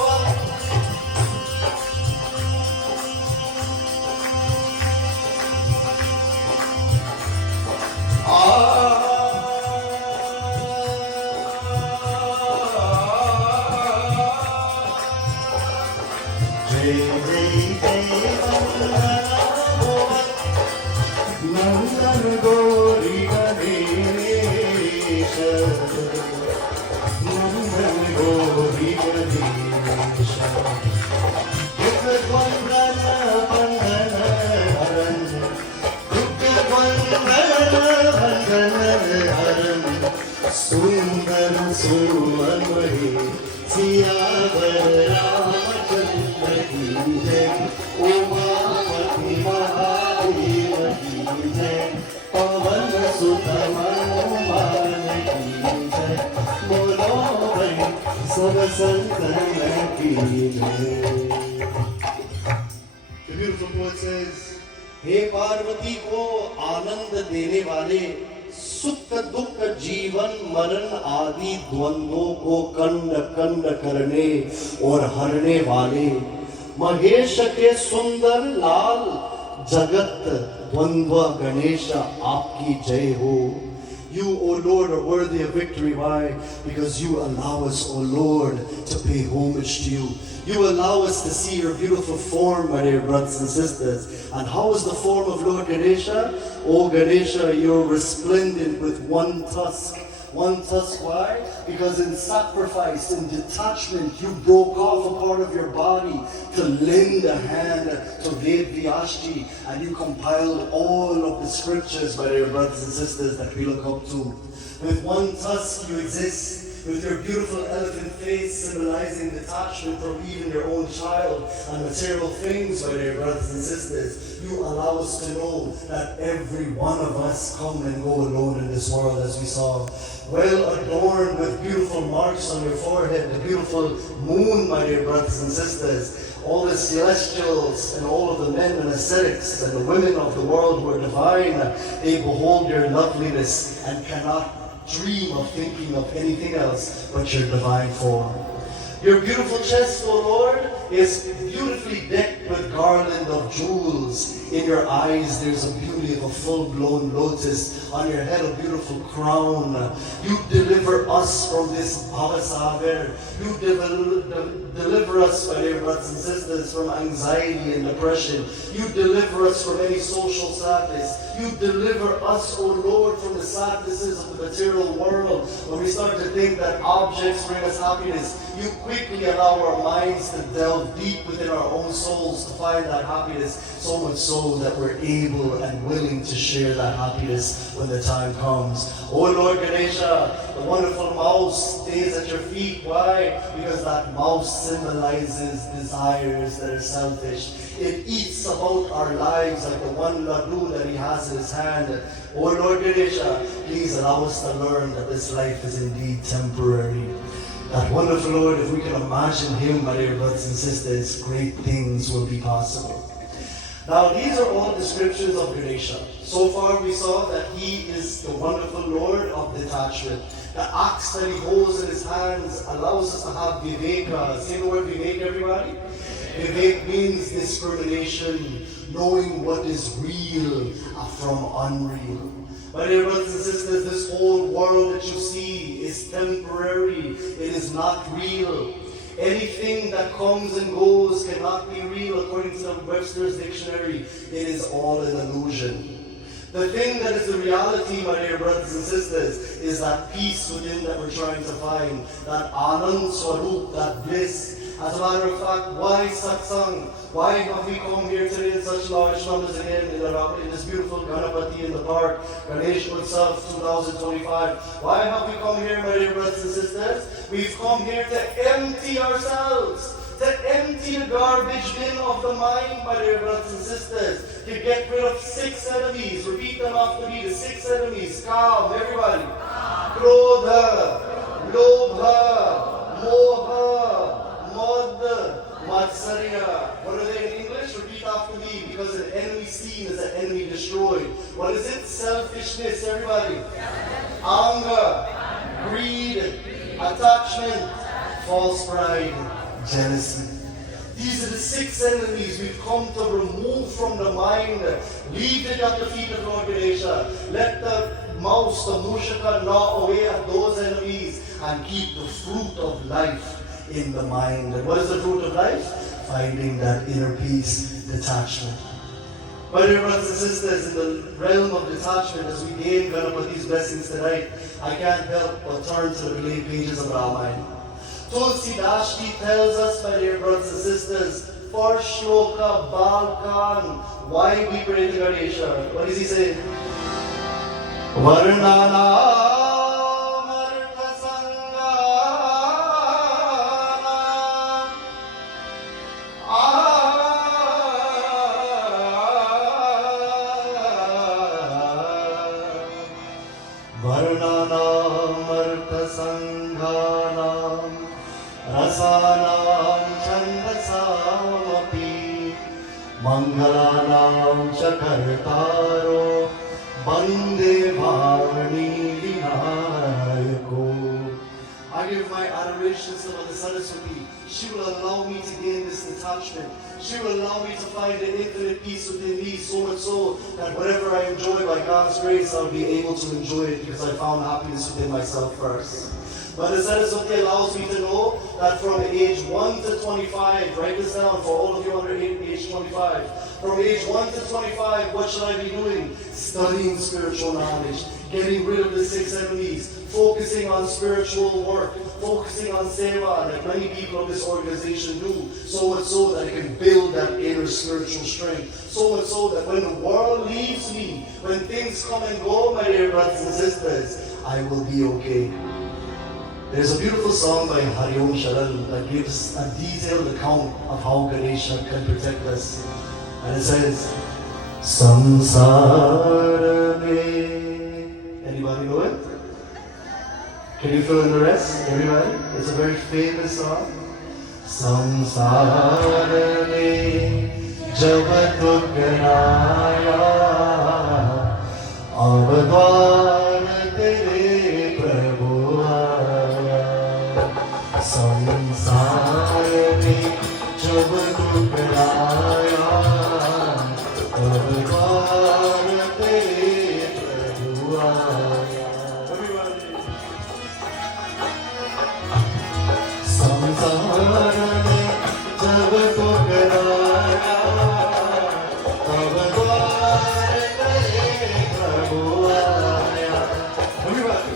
Sundara Suvamari Siyavara Ramachandra Ki Jai Umapati Mahadeva Ki Jai Pavana Sutta Manumana Ki Jai Bolo Bhai Sab Santana Ki Jai. The beautiful poet says, हे पार्वती को आनंद देने वाले, सुख दुख जीवन मरण आदि द्वंद्वों को कंड कंड करने और हरने वाले, महेश के सुंदर लाल जगत द्वंद्व गणेश आपकी जय हो. You, O Lord, are worthy of victory. Why? Because you allow us, O Lord, to pay homage to you. You allow us to see your beautiful form, my dear brothers and sisters. And how is the form of Lord Ganesha? Oh Ganesha, you're resplendent with one tusk. One tusk, why? Because in sacrifice, in detachment, you broke off a part of your body to lend a hand to Vyaas, and you compiled all of the scriptures, my dear brothers and sisters, that we look up to. With one tusk you exist. with your beautiful elephant face symbolizing detachment from even your own child and material things, my dear brothers and sisters. You allow us to know that every one of us come and go alone in this world, as we saw. Well adorned with beautiful marks on your forehead, the beautiful moon, my dear brothers and sisters. All the celestials and all of the men and ascetics and the women of the world who are divine, they behold your loveliness and cannot dream of thinking of anything else but your divine form. Your beautiful chest, O Lord, is beautifully decked with garland of jewels. In your eyes there's a beauty of a full-blown lotus. On your head a beautiful crown. You deliver us from this bhavasagar. You deliver us, my dear brothers and sisters, from anxiety and depression. You deliver us from any social sadness. You deliver us, O Lord, from the sadnesses of the material world. When we start to think that objects bring us happiness, you quickly allow our minds to delve deep within our own souls to find that happiness, so much so that we're able and willing to share that happiness when the time comes. Oh Lord Ganesha, the wonderful mouse stays at your feet. Why? Because that mouse symbolizes desires that are selfish. It eats about our lives like the one laddu that he has in his hand. Oh Lord Ganesha, please allow us to learn that this life is indeed temporary. That wonderful Lord, if we can imagine him, my dear brothers and sisters, great things will be possible. Now, these are all descriptions of Ganesha. So far, we saw that he is the wonderful Lord of detachment. The axe that he holds in his hands allows us to have viveka. Say the word vivek, everybody. Vivek means discrimination, knowing what is real from unreal. My dear brothers and sisters, this whole world that you see is temporary. It is not real. Anything that comes and goes cannot be real according to Webster's dictionary. It is all an illusion. The thing that is the reality, my dear brothers and sisters, is that peace within that we're trying to find. That Anand Swarup, that bliss. As a matter of fact, why satsang? Why have we come here today in such large numbers again in this beautiful Ganapati in the park, Ganesh Utsav 2025? Why have we come here, my dear brothers and sisters? We've come here to empty ourselves, to empty the garbage bin of the mind, my dear brothers and sisters, to get rid of 6 enemies. Repeat them after me, the 6 enemies. Calm, everybody. Krodha, Lobha, Moha, Mod, Matsarya. What are they in English? Repeat after me, because an enemy seen is an enemy destroyed. What is it? Selfishness, everybody. Anger, greed, attachment, false pride, jealousy. These are the 6 enemies we've come to remove from the mind. Leave it at the feet of Lord Ganesha. Let the mouse, the mushaka, gnaw away at those enemies and keep the fruit of life in the mind. And what is the fruit of life? Finding that inner peace, detachment. My dear brothers and sisters, in the realm of detachment, as we gain Ganapati's blessings tonight, I can't help but turn to the related pages of Ramayana. Tulsi Dashti tells us, my dear brothers and sisters, for Shloka Balkan, why we pray to Ganesha. What does he say? Varnana Mangalanam Chakartaro Bande Bhavani Vinayako. I give my adorations to Mother Saraswati. She will allow me to gain this detachment. She will allow me to find the infinite peace within me, so much so that whatever I enjoy by God's grace, I'll be able to enjoy it because I found happiness within myself first. Mother Saraswati allows me to know that from age 1 to 25, write this down for all of you under age 25. From age 1 to 25, what should I be doing? Studying spiritual knowledge, getting rid of the 6 enemies, focusing on spiritual work, focusing on seva, like many people of this organization do, so much so that I can build that inner spiritual strength, so much so that when the world leaves me, when things come and go, my dear brothers and sisters, I will be okay. There's a beautiful song by Arun that gives a detailed account of how Ganesha can protect us. And it says, Samsara mein. Anybody know it? Can you fill in the rest? Everybody? It's a very famous song. Samsara mein jab dukh aaya, avadwar tere prabhu aaya. Samsar mein jab dukh aaya, avadwar tere prabhu aaya. Samsar mein jab dukh aaya, avadwar tere prabhu aaya. Everybody.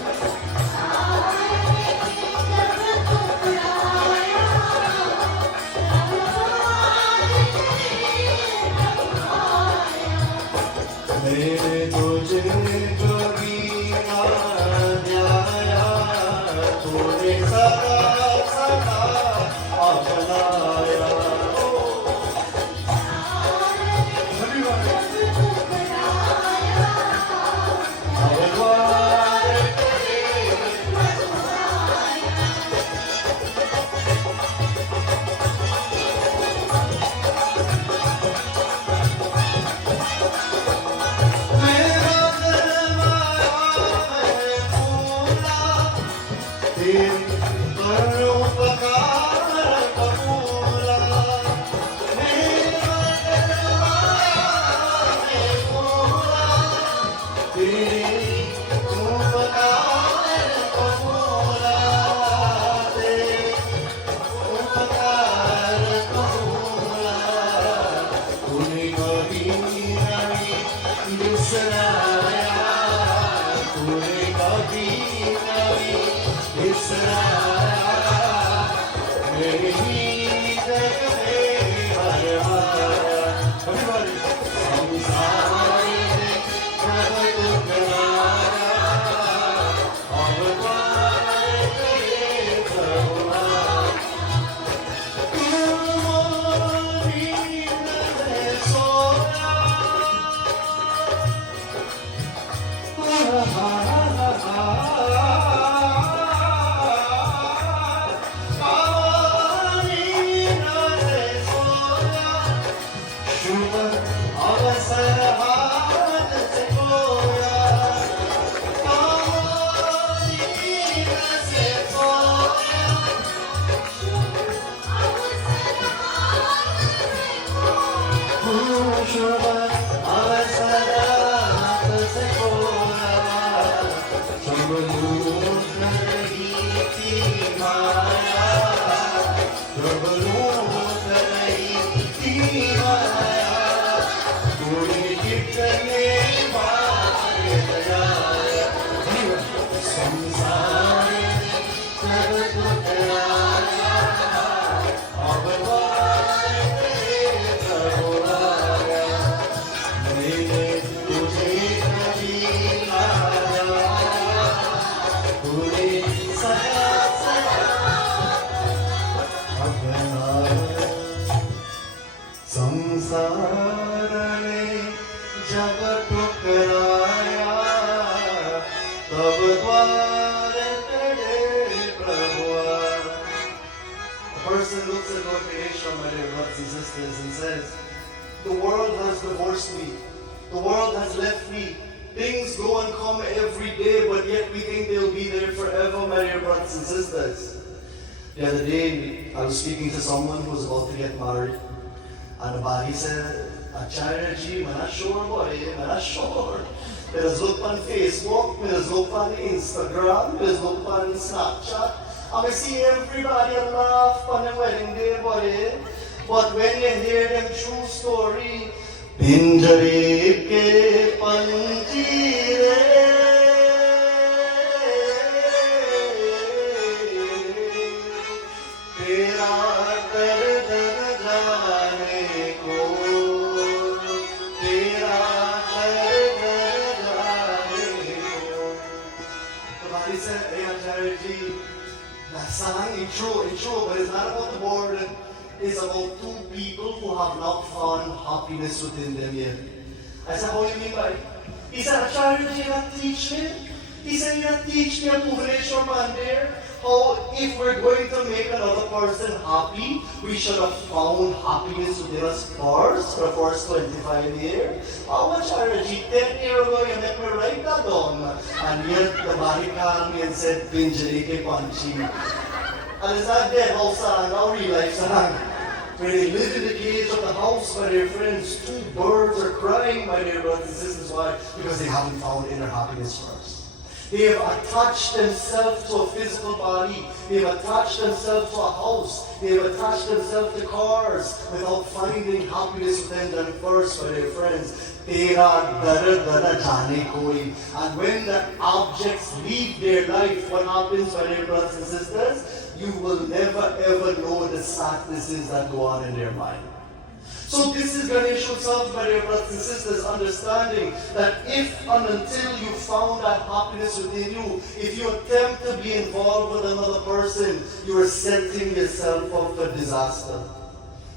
मैंने तुझे कभी ना ध्याया, तूने सदा सदा अपनाया. And says, the world has divorced me, the world has left me, things go and come every day, but yet we think they'll be there forever, my dear brothers and sisters. The other day, I was speaking to someone who was about to get married, and the body said, Acharya ji, I'm not sure boy, I'm not sure. There's look on Facebook, there's look on Instagram, there's look on Snapchat, and I see everybody laugh on the wedding day, boy. But when you hear them true story, Pinjare ke panjire, tera dard jaane ko, tera dard jaane ko. The body said, hey Acharya ji, That song is true, but it's not about the burden. It's about two people who have not found happiness within them yet. I said, how do you mean by it? He said, Acharya, did you not teach me? He said, you not teach me a Bhubaneswar Mandir? How if we're going to make another person happy, we should have found happiness within us first for the first 25 years. Oh, Acharya, 10 years ago, you made me write that down. And yet, the body called me and said, Pinjari ke panchi. And it's not dead house song, now real life song. Where they live in the cage of the house by their friends, two birds are crying by their brothers and sisters. Why? Because they haven't found inner happiness first. They have attached themselves to a physical body. They have attached themselves to a house. They have attached themselves to cars without finding happiness within them first by their friends. And when the objects leave their life, what happens by their brothers and sisters? You will never ever know the sadnesses that go on in their mind. So this is Ganesh Utsav, my dear brothers and sisters, understanding that if and until you found that happiness within you, if you attempt to be involved with another person, you are setting yourself up for disaster.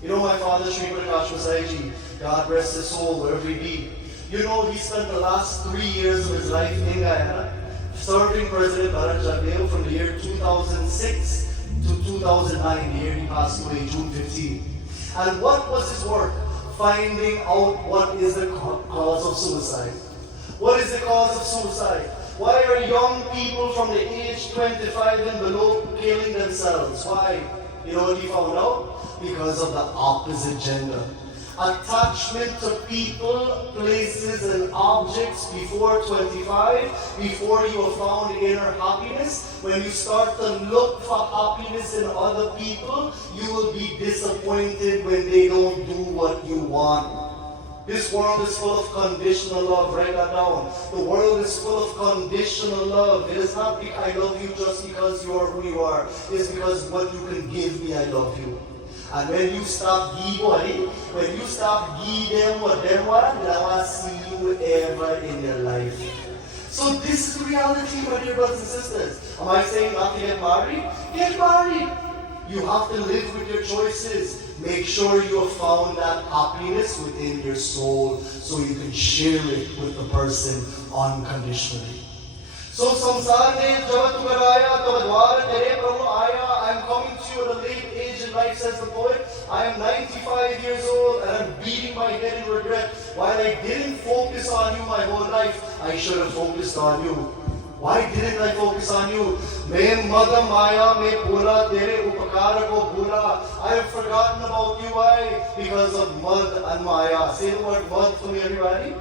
You know my father, Sri Gossai, God rest his soul wherever he be. You know he spent the last 3 years of his life in Guyana, serving President Bharat from the year 2006 to 2009, the year he passed away, June 15. And what was his work? Finding out what is the cause of suicide. What is the cause of suicide? Why are young people from the age 25 and below killing themselves? Why? You know what he found out? Because of the opposite gender. Attachment to people, places, and objects before 25, before you have found inner happiness. When you start to look for happiness in other people, you will be disappointed when they don't do what you want. This world is full of conditional love. Write that down. The world is full of conditional love. It is not I love you just because you are who you are. It's because what you can give me, I love you. And when you stop when you stop them what them want, they won't see you ever in your life. So this is the reality, my dear brothers and sisters. Am I saying not to get married? Get married. You have to live with your choices. Make sure you have found that happiness within your soul so you can share it with the person unconditionally. So samsar mein jab tu garaya to dwar tere prabhu aaya. I am coming to you at a late age in life, says the poet. I am 95 years old and I'm beating my head in regret. While I didn't focus on you my whole life, I should have focused on you. Why didn't I focus on you? Main mada maya mein bhula tere upakar ko bhula. I have forgotten about you. Why? Because of mad and maya. Say the word mad for me, everybody.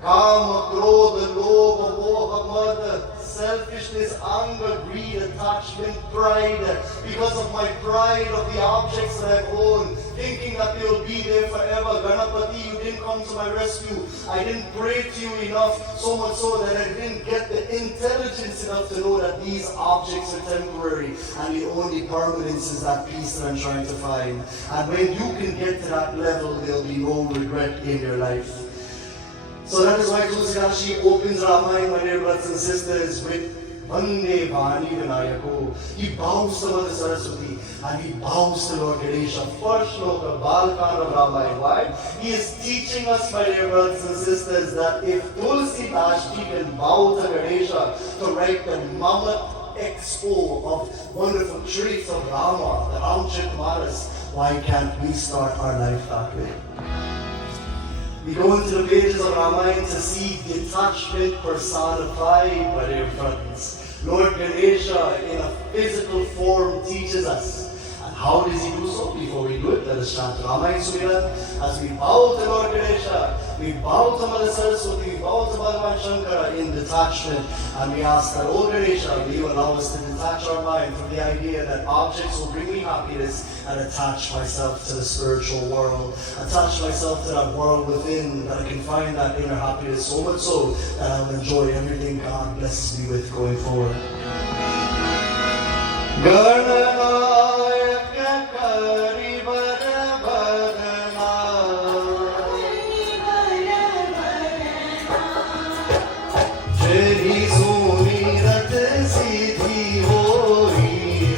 Kam, krodh, lobh, moh, mad, selfishness, anger, greed, attachment, pride. Because of my pride of the objects that I own, thinking that they will be there forever. Ganapati, you didn't come to my rescue. I didn't pray to you enough, so much so that I didn't get the intelligence enough to know that these objects are temporary and the only permanence is that peace that I'm trying to find. And when you can get to that level, there'll be no regret in your life. So that is why Tulsi opens Ramayana, my dear brothers and sisters, with Vande Bhani Vinayako. He bows to Mother Saraswati and he bows to Lord Ganesh. First shloka, Balkan of Ramayana. Why? He is teaching us, my dear brothers and sisters, that if Tulsi can bow to Ganesha to write the Mammoth Expo of wonderful traits of Rama, the Ramcharitamanas, why can't we start our life that way? We go into the pages of Ramayana to see detachment personified by their friends. Lord Ganesha in a physical form teaches us. And how does he do so? Before we do it, let us chant Ramayana Sumira. As we bow to Lord Ganesha, we bow to Mother Saraswati, we bow to Bhagavan Shankara in detachment. And we ask that, O Ganesha, will you allow us to detach our mind from the idea that objects will bring me happiness and attach myself to the spiritual world. Attach myself to that world within, that I can find that inner happiness so much so that I will enjoy everything God blesses me with going forward. Jai Sumi Rat Siddhi Hori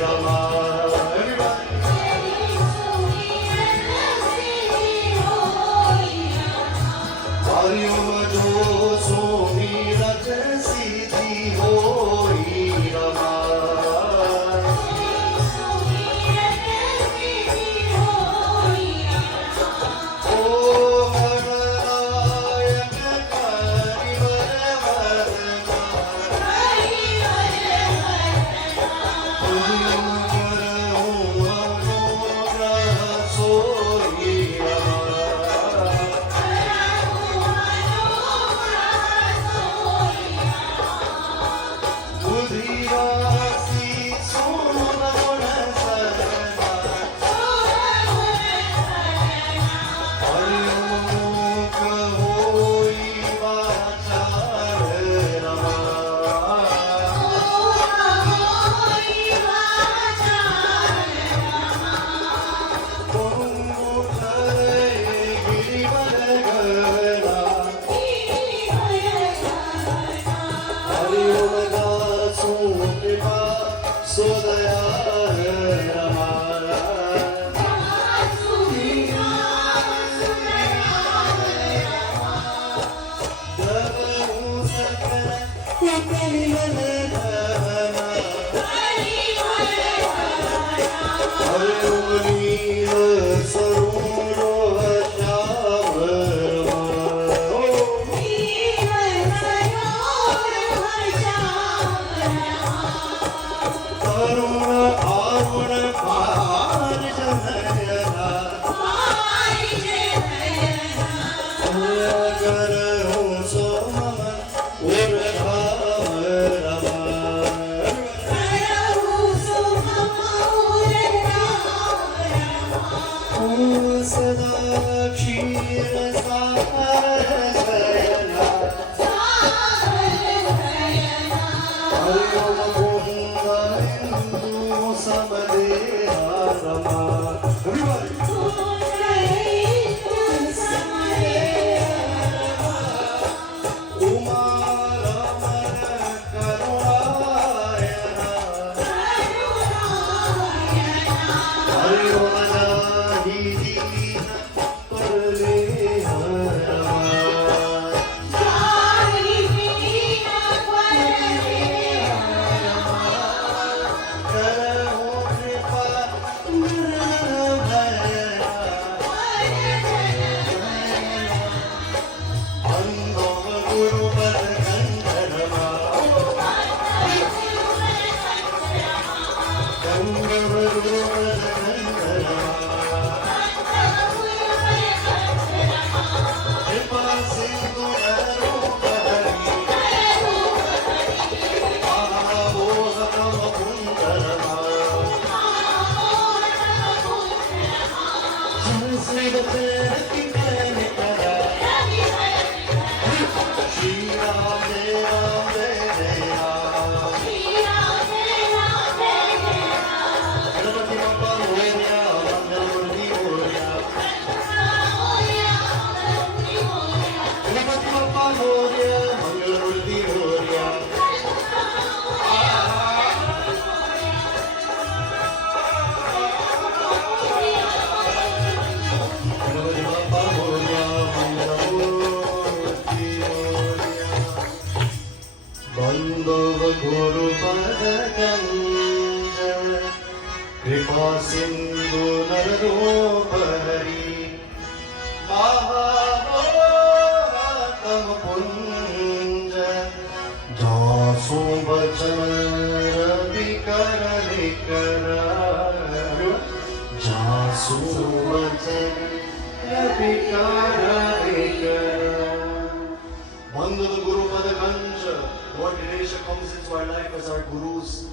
Lord Ganesh comes into our life as our gurus.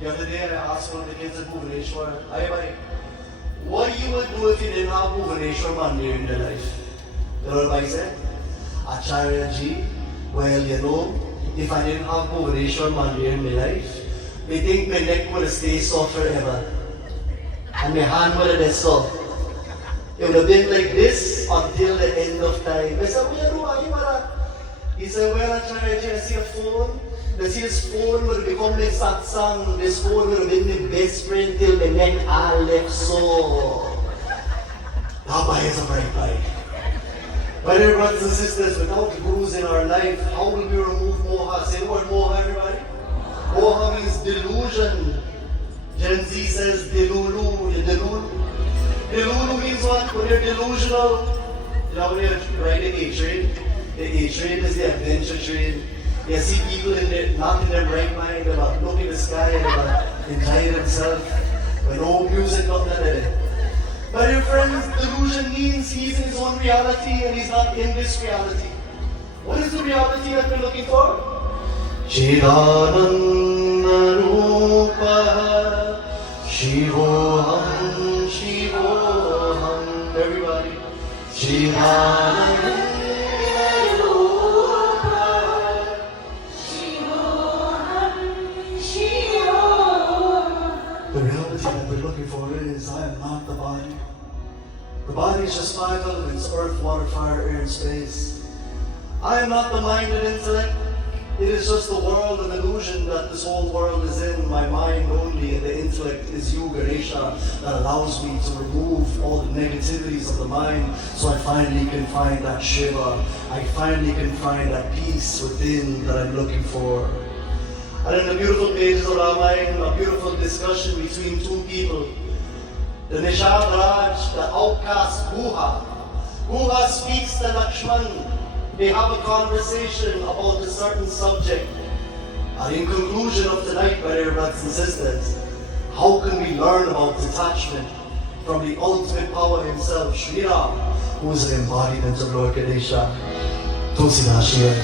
The other day I asked one of the kids at Bhuvaneshwar, what you would do if you didn't have Bhuvaneshwar Mandir in your life? You know what I said? Acharya ji, well, you know, if I didn't have Bhuvaneshwar Mandir in my life, I think my neck would have stayed soft forever. And my hand would have been soft. It would have been like this until the end of time. I said, he said, well, Acharya ji, I see a phone. I see this phone would have become like satsang. This phone would have been my best friend till my neck all left so. Papa is a bright light. My dear brothers and sisters, without gurus in our life, how will we remove moha? Say the word moha, everybody. Moha means delusion. Gen Z says delulu. Delulu means what? When you're delusional, you know, when you're riding a train, the A train is the adventure train. You see people not in their right mind, they're about looking at the sky and about enjoying themselves. With no music, nothing like that. My dear friends, delusion means he's in his own reality and he's not in this reality. What is the reality that we're looking for? Chidananda Rupa Shivoham Shivoham. Everybody. Chidananda Rupa Shivoham Shivoham. The reality that we're looking for is I am not the body. The body is just 5 elements: earth, water, fire, air, and space. I am not the mind and intellect. It is just the world of illusion that this whole world is in. My mind only and the intellect is you, Ganesha, that allows me to remove all the negativities of the mind so I finally can find that Shiva. I finally can find that peace within that I'm looking for. And in the beautiful pages of Ramayana, a beautiful discussion between two people. The Nishad Raj, the outcast Guha. Guha speaks to Lakshman. They have a conversation about a certain subject. And in conclusion of tonight, my dear brothers and sisters, how can we learn about detachment from the ultimate power himself, Sri Ram, who is the embodiment of Lord Ganesha? Tulsidas here.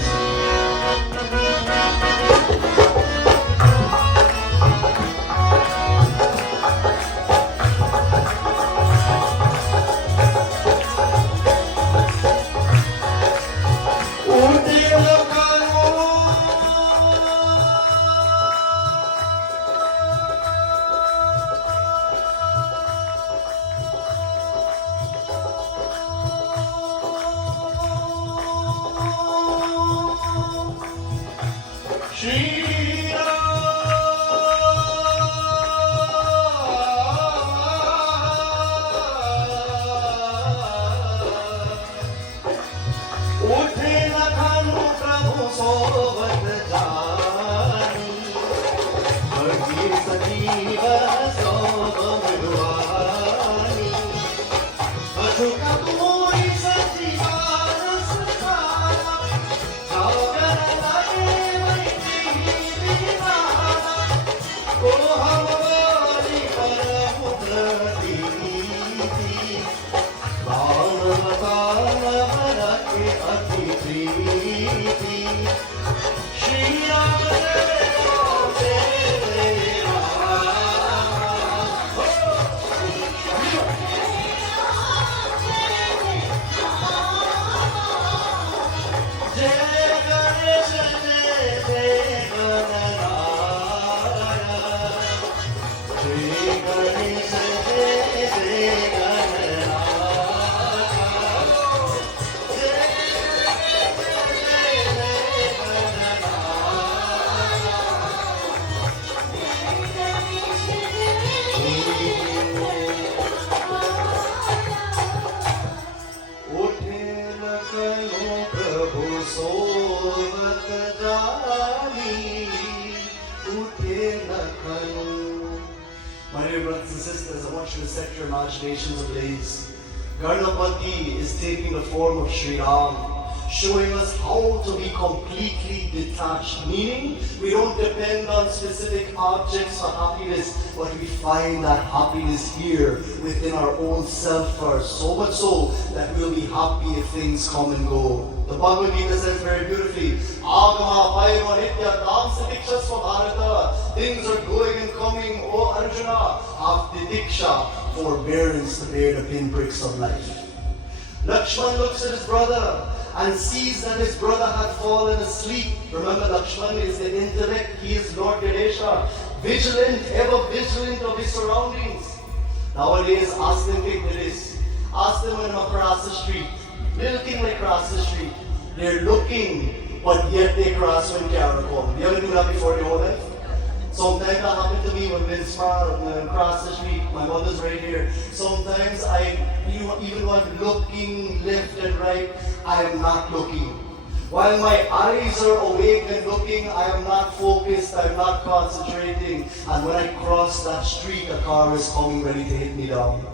My dear brothers and sisters, I want you to set your imaginations ablaze. Ganapati is taking the form of Sri Ram, showing us how to be completely detached, meaning we don't depend on specific objects for happiness, but we find that happiness here within our own self first, so much so that we'll be happy if things come and go. The Bhagavad Gita says very beautifully, Agama Pairo Nitya Tamsa Bharata. Things are going and coming, O Arjuna, have Diksha, forbearance to bear the pinpricks of life. Lakshman looks at his brother and sees that his brother had fallen asleep. Remember, Lakshman is the intellect, he is Lord Ganesha, vigilant, ever vigilant of his surroundings. Nowadays, ask them this. Ask them when I'm across the street. Little thing like cross the street. They're looking, but yet they cross when car come. You ever do that before your whole life? Sometimes that happened to me when Vince crossed the street. My mother's right here. Sometimes even when I'm looking left and right, I am not looking. While my eyes are awake and looking, I am not focused, I am not concentrating. And when I cross that street, a car is coming ready to hit me down.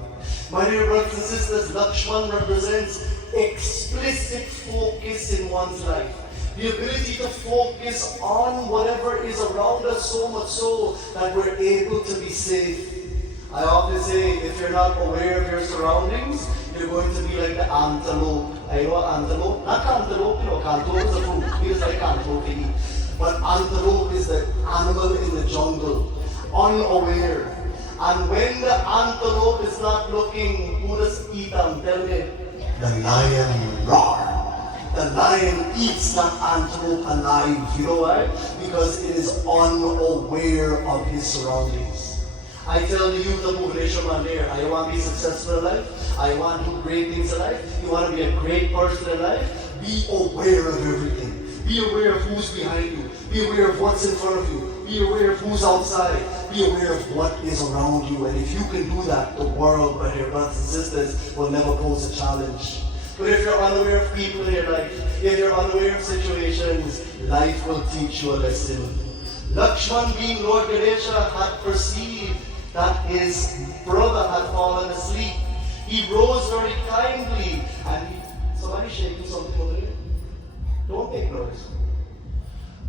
My dear brothers and sisters, Lakshman represents explicit focus in one's life. The ability to focus on whatever is around us, so much so that we're able to be safe. I often say, if you're not aware of your surroundings, you're going to be like the antelope. I know antelope, not cantaloupe, cantaloupe is a fruit, feels like cantaloupe to eat. But antelope is the animal in the jungle, unaware. And when the antelope is not looking, who does eat them? Tell me. The lion roar. The lion eats that antelope alive. You know why? Because it is unaware of his surroundings. I tell the youth of Bhubaneswar there, I want to be successful in life. I want to do great things in life. You want to be a great person in life? Be aware of everything. Be aware of who's behind you. Be aware of what's in front of you. Be aware of who's outside. Be aware of what is around you. And if you can do that, the world, my dear brothers and sisters, will never pose a challenge. But if you're unaware of people in your life, if you're unaware of situations, life will teach you a lesson. Lakshman, being Lord Ganesha, had perceived that his brother had fallen asleep. He rose very kindly, and somebody shaking something over there? Don't make noise.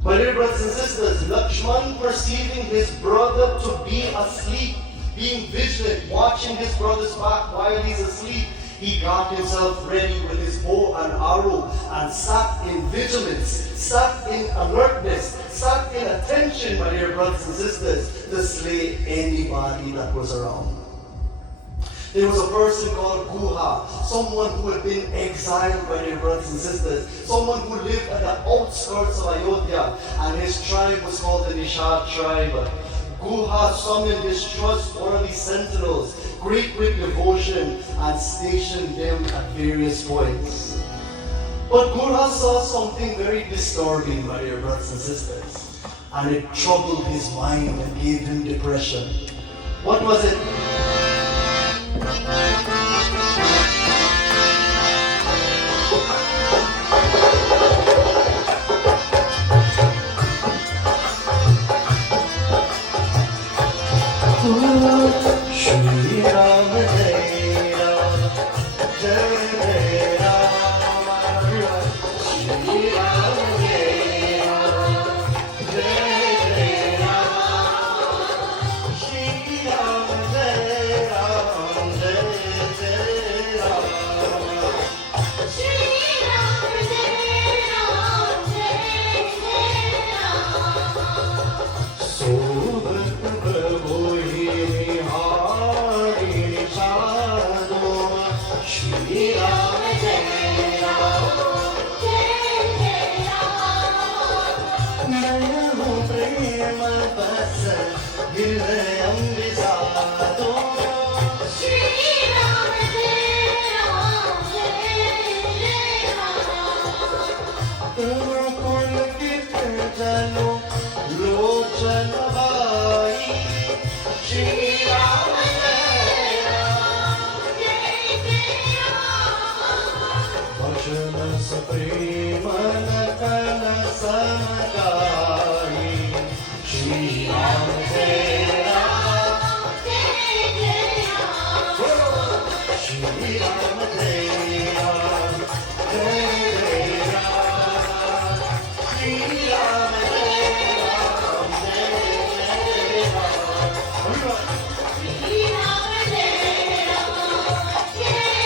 My dear brothers and sisters, Lakshman, perceiving his brother to be asleep, being vigilant, watching his brother's back while he's asleep, he got himself ready with his bow and arrow and sat in vigilance, sat in alertness, sat in attention, my dear brothers and sisters, to slay anybody that was around. There was a person called Guha, someone who had been exiled, by their brothers and sisters, someone who lived at the outskirts of Ayodhya, and his tribe was called the Nishad tribe. Guha summoned his trustworthy sentinels, great with devotion, and stationed them at various points. But Guha saw something very disturbing, my dear brothers and sisters, and it troubled his mind and gave him depression. What was it? Shri Ram Jai Ram, Jai Ram, Shri Ram Jai Ram, Jai Ram, Shri Ram Jai Ram, Jai Ram, Shri Ram Jai Ram, Jai Ram. Sobat Prabhu Hari Shado, Shri Ram Jai Ram, Jai Ram. Nayo Prema Basa Hridayam Visado, Shri Ram Jai Ram, Jai Ram. Kul Kit Jalo Lochan Bhai, Shri Ram Jai Ram, Vachana Suprema Nakana Samagai, Shri Ram Jai Ram, Shri Ram Jai Ram, Jai Ram, Shri Ram Jai Ram, Jai Ram.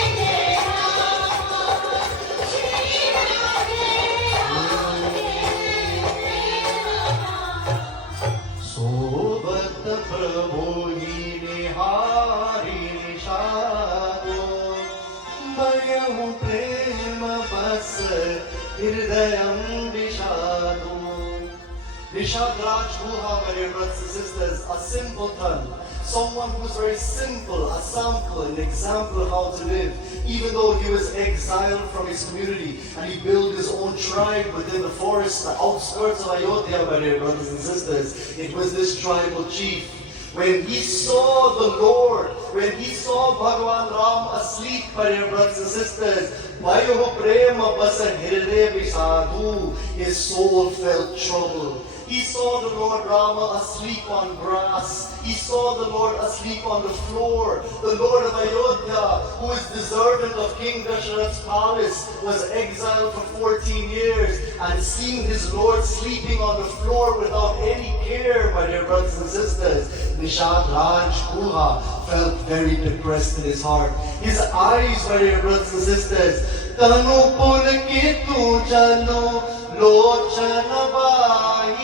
Sobat Prabhu Hari Nishado, Bayam Prema Bas Hridayam Vishado. Nishad Raj Guha, my dear brothers and sisters, a simpleton, someone who's very simple, a sample, an example of how to live. Even though he was exiled from his community and he built his own tribe within the forest, the outskirts of Ayodhya, my dear brothers and sisters, it was this tribal chief. When he saw the Lord, when he saw Bhagavan Ram asleep, my dear brothers and sisters, Vayo Prema Basa Hirde Visadu, his soul felt trouble. He saw the Lord Rama asleep on grass. He saw the Lord asleep on the floor. The Lord of Ayodhya, who is deserving of King Dasharath's palace, was exiled for 14 years, and seeing his Lord sleeping on the floor without any care, my dear brothers and sisters, Nishad Raj Guha felt very depressed in his heart. His eyes, my dear brothers and sisters, Tanu Pulkitu Jano Lochana Bai.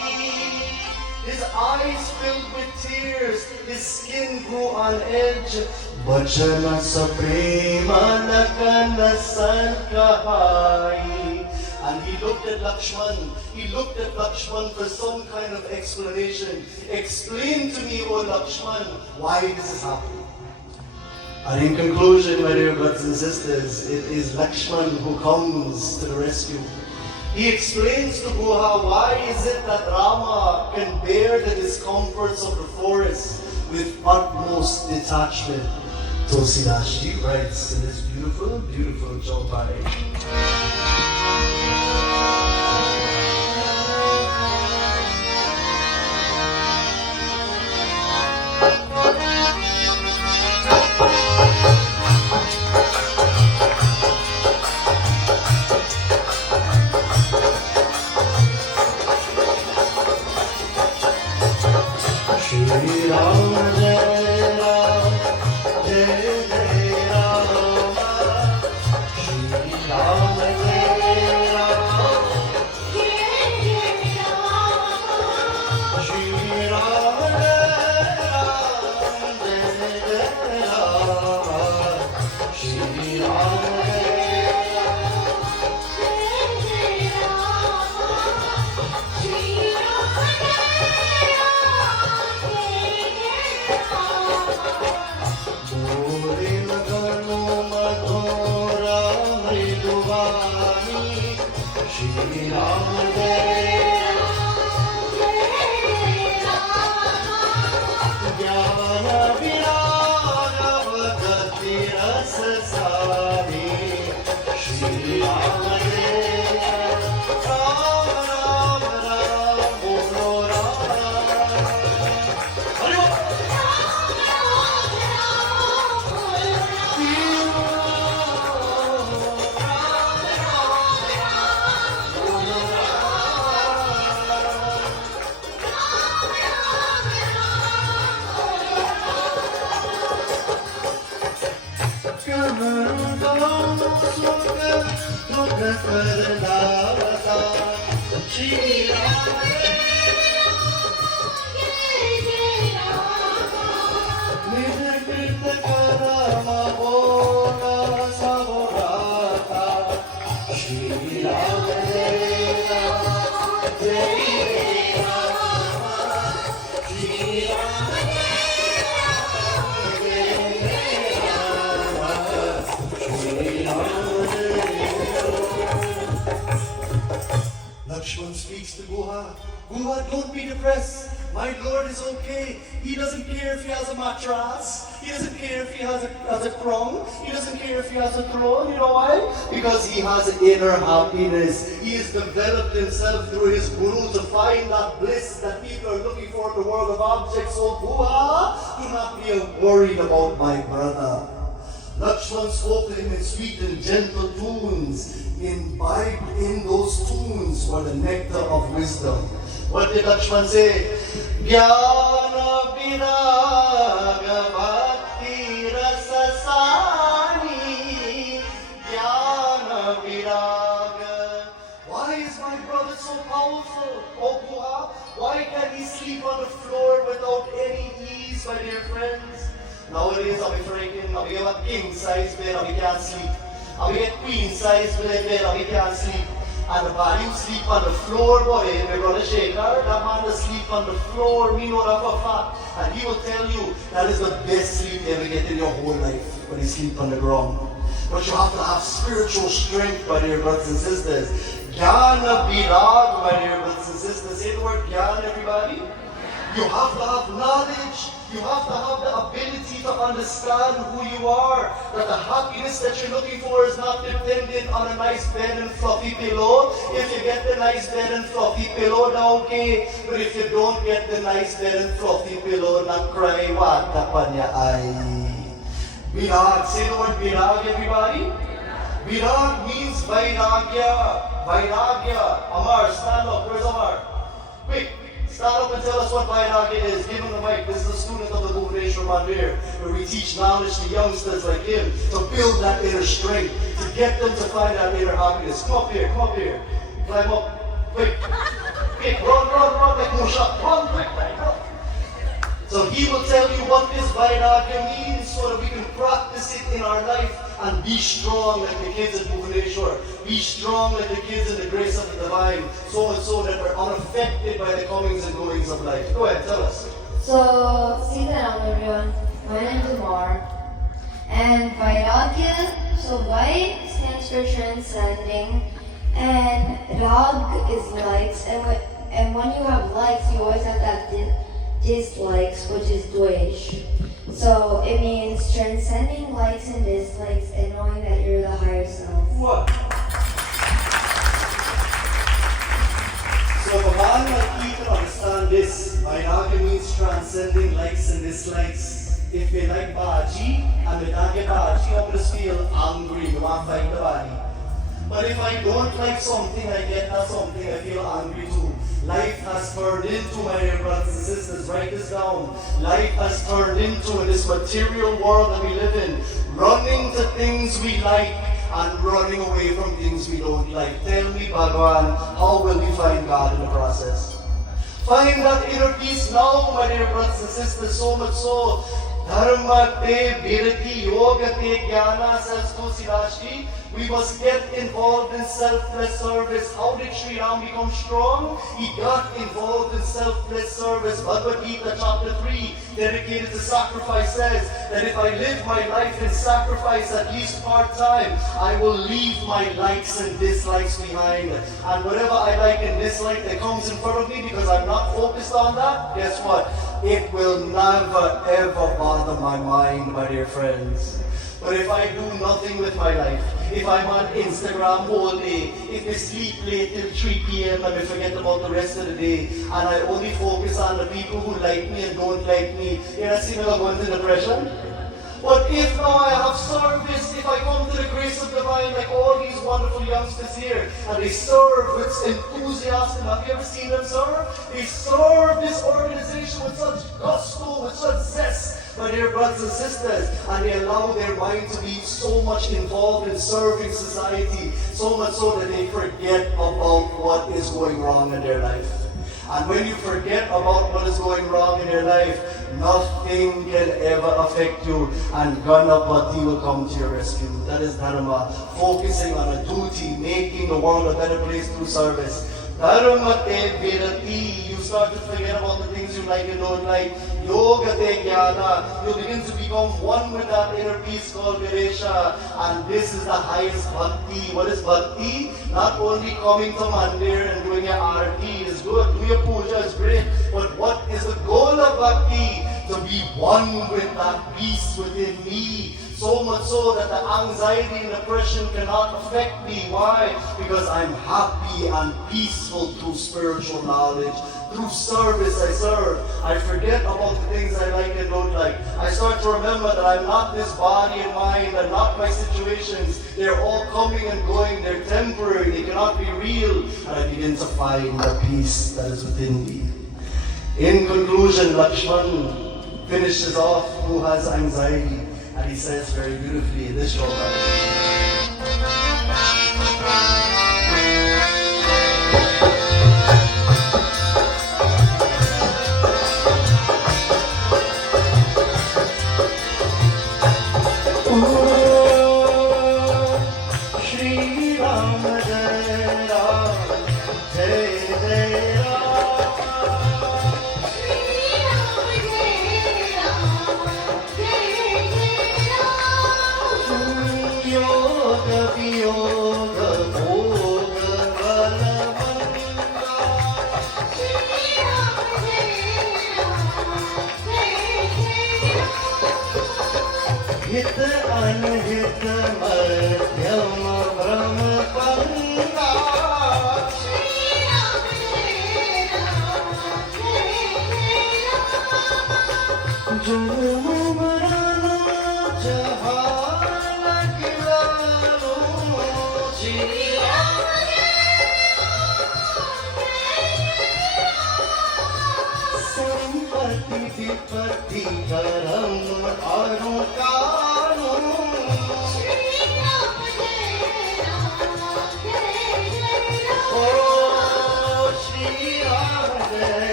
His eyes filled with tears, his skin grew on edge. Bachana Suprema Nakana Sankahai. And he looked at Lakshman. He looked at Lakshman for some kind of explanation. Explain to me, O Lakshman, why this is happening. And in conclusion, my dear brothers and sisters, it is Lakshman who comes to the rescue. He explains to Guha why is it that Rama can bear the discomforts of the forest with utmost detachment. Tulsidashi writes in this beautiful, beautiful chaupai. Shri Ram Jai Ram, Jai Jai Rama. Shri Ram Jai Ram, Shri Ram Jai Ram, Shri Ram Shri Ram Jnana Viraga Bhagati Rasa Sari Shri Ram Ram Ram Ram Bolo Ram Shri Lakshman speaks to Guha. Guha, don't be depressed. My Lord is okay. He doesn't care if he has a mattress. He doesn't care if he has a crown. He doesn't care if he has a throne. You know why? Because he has inner happiness. He has developed himself through his guru to find that bliss that people are looking for in the world of objects. So Guha, do not be worried about my brother. Lakshman spoke to him in sweet and gentle tones. Imbibed in those tunes were the nectar of wisdom. What did Lakshman say? Jnana Viraga Bhakti Rasa Sani Jnana Viraga. Why is my brother so powerful? Oh Guha, why can he sleep on the floor without any ease, my dear friends? Nowadays, I'll be freaking, I'll be a king size bed, I'll be can't sleep. I'll be a queen size bed, I'll be can't sleep. And the body you sleep on the floor, boy, my brother Shaker, that man will sleep on the floor, me know that for a fact. And he will tell you that is the best sleep you ever get in your whole life, when you sleep on the ground. But you have to have spiritual strength, my dear brothers and sisters. Jnana Virag, my dear brothers and sisters. Say the word Jnana, everybody. You have to have knowledge. You have to have the ability to understand who you are. That the happiness that you're looking for is not dependent on a nice bed and fluffy pillow. If you get the nice bed and fluffy pillow, now okay. But if you don't get the nice bed and fluffy pillow, not cry, what upon your eye. Virag, say the word Virag, everybody. Virag means Vairagya. Vairagya. Amar, stand up. Where's Amar? Quick. Stand up and tell us what Vairagya is. Give him the mic. This is a student of the Bhuvaneshwar Mandir, where we teach knowledge to youngsters like him to build that inner strength, to get them to find that inner happiness. Come up here, come up here. Climb up. Quick. Quick, run like Musha. Run quick, run. So he will tell you what this Vairagya means so that we can practice it in our life and be strong like the kids at Bhuvaneshwar. Be strong like the kids in the grace of the divine, so and so that we're unaffected by the comings and goings of life. Go ahead, tell us. So, Sitaram everyone, my name is Amar. And Vairagya, so Vai stands for transcending, And rag is likes, and when you have likes, you always have to have dislikes, which is dwesh. So it means transcending likes and dislikes and knowing that you're the higher self. What? So if a man like you can understand this, Vairagya means transcending likes and dislikes. If we like Baji and we don't get Baji, I'm going to feel angry, we want to fight the body. But if I don't like something, I get that something, I feel angry too. Life has turned into, my dear brothers and sisters, write this down. Life has turned into, in this material world that we live in, running to things we like and running away from things we don't like. Tell me, Bhagavan, how will we find God in the process? Find that inner peace now, my dear brothers and sisters, so much so. Dharma te virati yoga te jnana, says Tulsidasji. We must get involved in selfless service. How did Sri Ram become strong? He got involved in selfless service. Bhagavad Gita chapter 3, dedicated to sacrifice, says that if I live my life in sacrifice at least part-time, I will leave my likes and dislikes behind. And whatever I like and dislike that comes in front of me, because I'm not focused on that, guess what? It will never ever bother my mind, my dear friends. But if I do nothing with my life, if I'm on Instagram all day, if I sleep late till 3 p.m. and I forget about the rest of the day, and I only focus on the people who like me and don't like me, you're not seeing me go into depression? But if now I have service, if I come to the grace of divine, like all these wonderful youngsters here, and they serve with enthusiasm, have you ever seen them serve? They serve this organization with such gusto, with such zest, my dear brothers and sisters, and they allow their mind to be so much involved in serving society, so much so that they forget about what is going wrong in their life. And when you forget about what is going wrong in your life, nothing can ever affect you, and Ganapati will come to your rescue. That is Dharma, focusing on a duty, making the world a better place through service. Dharma te virati, you start to forget about the things you like and don't like. Yoga te jnana, you begin to become one with that inner peace called Ganesha, and this is the highest bhakti. What is bhakti? Not only coming to mandir and doing your arati is good, do your puja is great, but what is the goal of bhakti? To be one with that peace within me. So much so that the anxiety and depression cannot affect me. Why? Because I'm happy and peaceful through spiritual knowledge. Through service I serve. I forget about the things I like and don't like. I start to remember that I'm not this body and mind and not my situations. They're all coming and going. They're temporary. They cannot be real. And I begin to find the peace that is within me. In conclusion, Lakshman finishes off who has anxiety. And he says very beautifully in this shloka.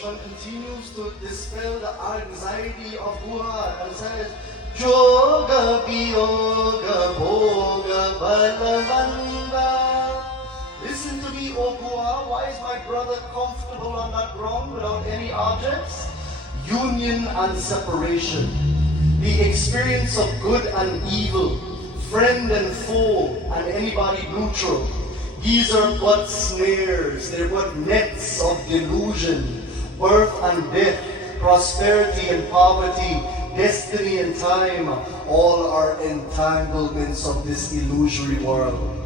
Lakshman continues to dispel the anxiety of Guha and says, Yoga Biyoga Bhoga Balavanda. Listen to me, O Guha, why is my brother comfortable on that ground without any objects? Union and separation, the experience of good and evil, friend and foe, and anybody neutral. These are but snares, they're but nets of delusion, birth and death, prosperity and poverty, destiny and time, all are entanglements of this illusory world.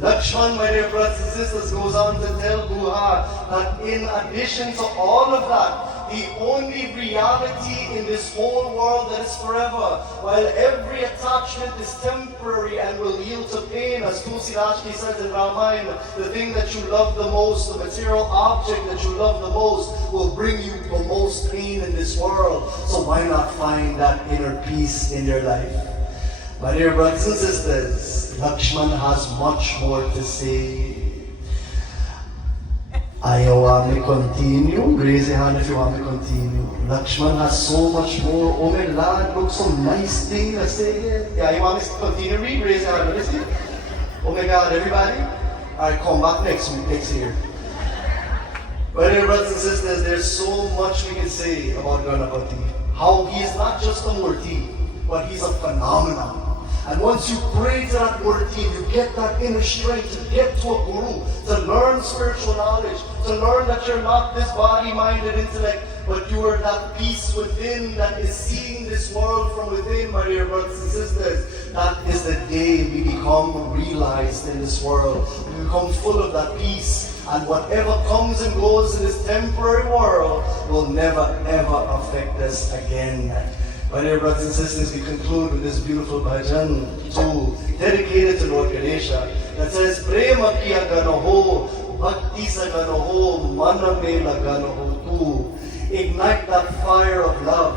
Lakshman, my dear brothers and sisters, goes on to tell Guha that in addition to all of that, the only reality in this whole world that is forever, while every attachment is temporary and will yield to pain, as Tulsidashki says in Ramayana, the thing that you love the most, the material object that you love the most, will bring you the most pain in this world. So why not find that inner peace in your life? My dear brothers and sisters, Lakshman has much more to say. I want me continue. Raise your hand if you want me continue. Lakshman has so much more. Oh my lad, look, some nice thing to say here. Yeah, you want me to continue read? Raise your hand. Let me see. Oh my God, everybody. Alright, come back next year. My dear brothers and sisters, there's so much we can say about Ganapati. How he is not just a murti, but he's a phenomenon. And once you pray to that murti, you get that inner strength to get to a guru, to learn spiritual knowledge, to learn that you're not this body-minded intellect, but you are that peace within that is seeing this world from within, my dear brothers and sisters. That is the day we become realized in this world. We become full of that peace. And whatever comes and goes in this temporary world will never ever affect us again. My dear brothers and sisters, we conclude with this beautiful bhajan dedicated to Lord Ganesha that says, Prema kiya gana ho, bhakti sa gana ho, mana me lagana ho tu. Ignite that fire of love.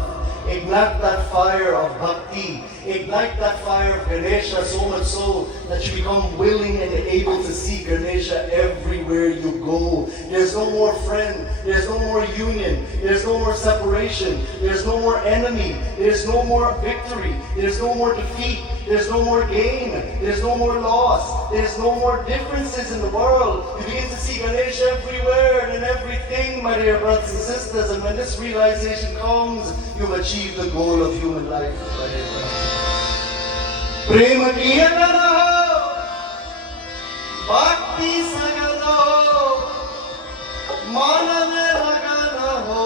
Ignite that fire of bhakti. Ignite that fire of Ganesha so much so that you become willing and able to see Ganesha everywhere you go. There's no more friend. There's no more union. There's no more separation. There's no more enemy. There's no more victory. There's no more defeat. There's no more gain. There's no more loss. There's no more differences in the world. You begin to see Ganesha everywhere and in everything, my dear brothers and sisters. And when this realization comes, you've achieved the goal of human life, my dear brothers. Prema kiya gana ho, bhakti sa gana ho, mana me lagana ho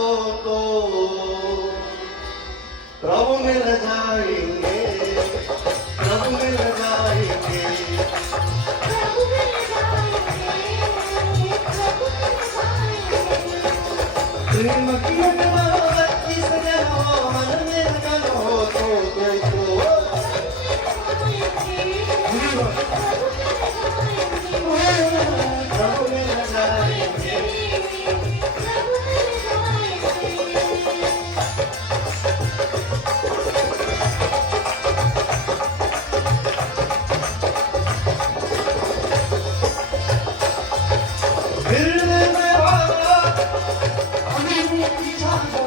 to Prabhu mil jayenge, Prabhu mil jayenge. Prema kiya gana ho, bhakti sa gana ho, mana me lagana ho to Hare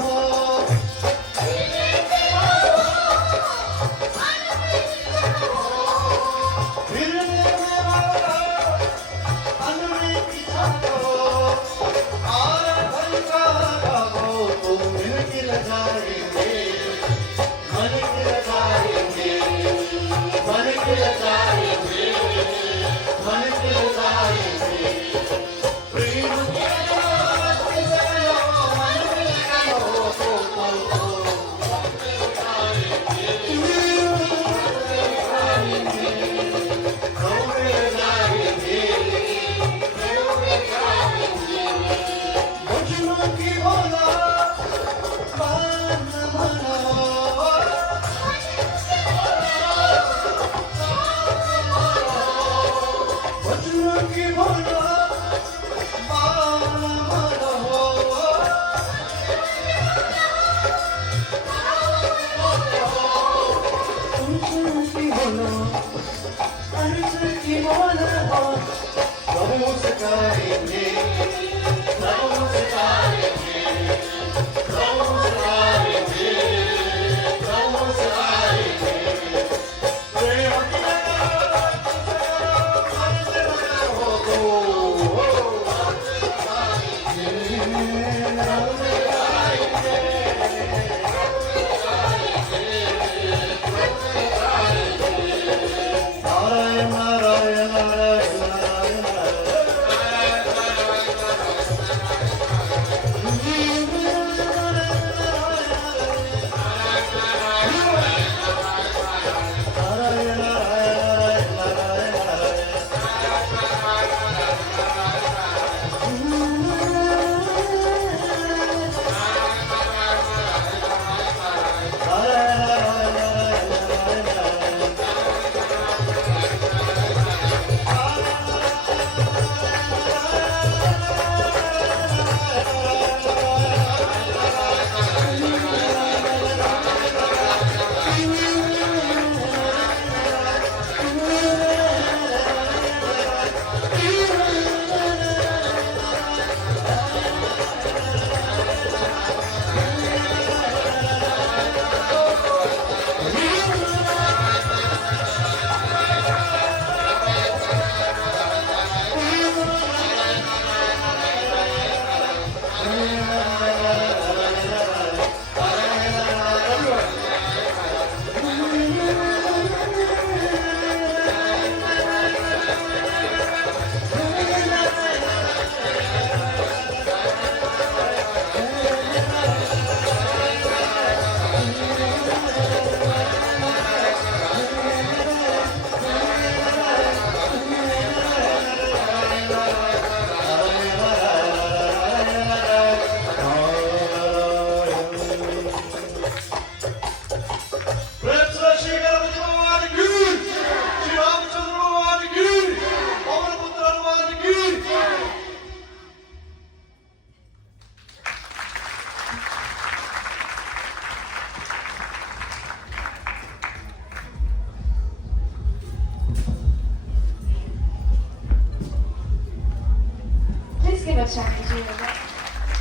Acharya.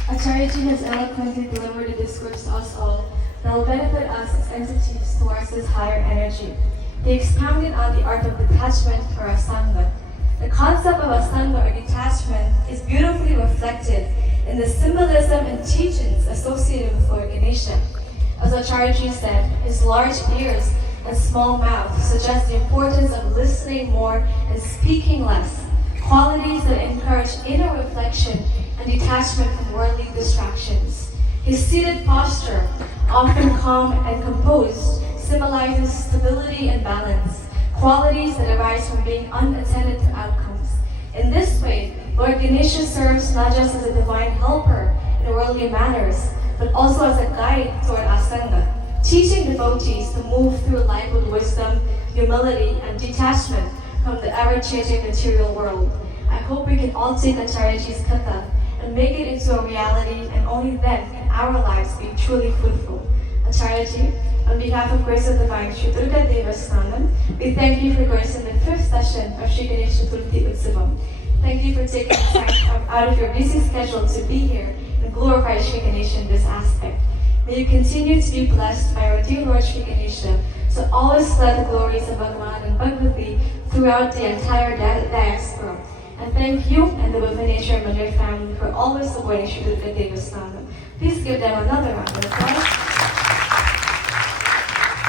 Acharya has eloquently delivered a discourse to us all that will benefit us as entities towards this higher energy. He expounded on the art of detachment or asanga. The concept of asanga or detachment is beautifully reflected in the symbolism and teachings associated with Lord Ganesha. As Acharya said, his large ears and small mouth suggest the importance of listening more and speaking less, qualities that encourage inner reflection and detachment from worldly distractions. His seated posture, often calm and composed, symbolizes stability and balance, qualities that arise from being unattended to outcomes. In this way, Lord Ganesha serves not just as a divine helper in worldly manners, but also as a guide toward asanga, teaching devotees to move through life with wisdom, humility, and detachment from the ever-changing material world. I hope we can all take Acharyaji's katha and make it into a reality, and only then can our lives be truly fruitful. Acharyaji, on behalf of Grace of Divine Sri Durga Devasthanam, we thank you for gracing the 5th session of Sri Ganesh Chaturthi Utsavam. Thank you for taking time out of your busy schedule to be here and glorify Sri Ganesha in this aspect. May you continue to be blessed by our dear Lord Sri Ganesha, to always spread the glories of Bhagavan and Bhagavati throughout the entire diaspora. And thank you and the Bhubaneswar and Mandir family for always supporting Sri Durga Devasthanam. Please give them another round of applause.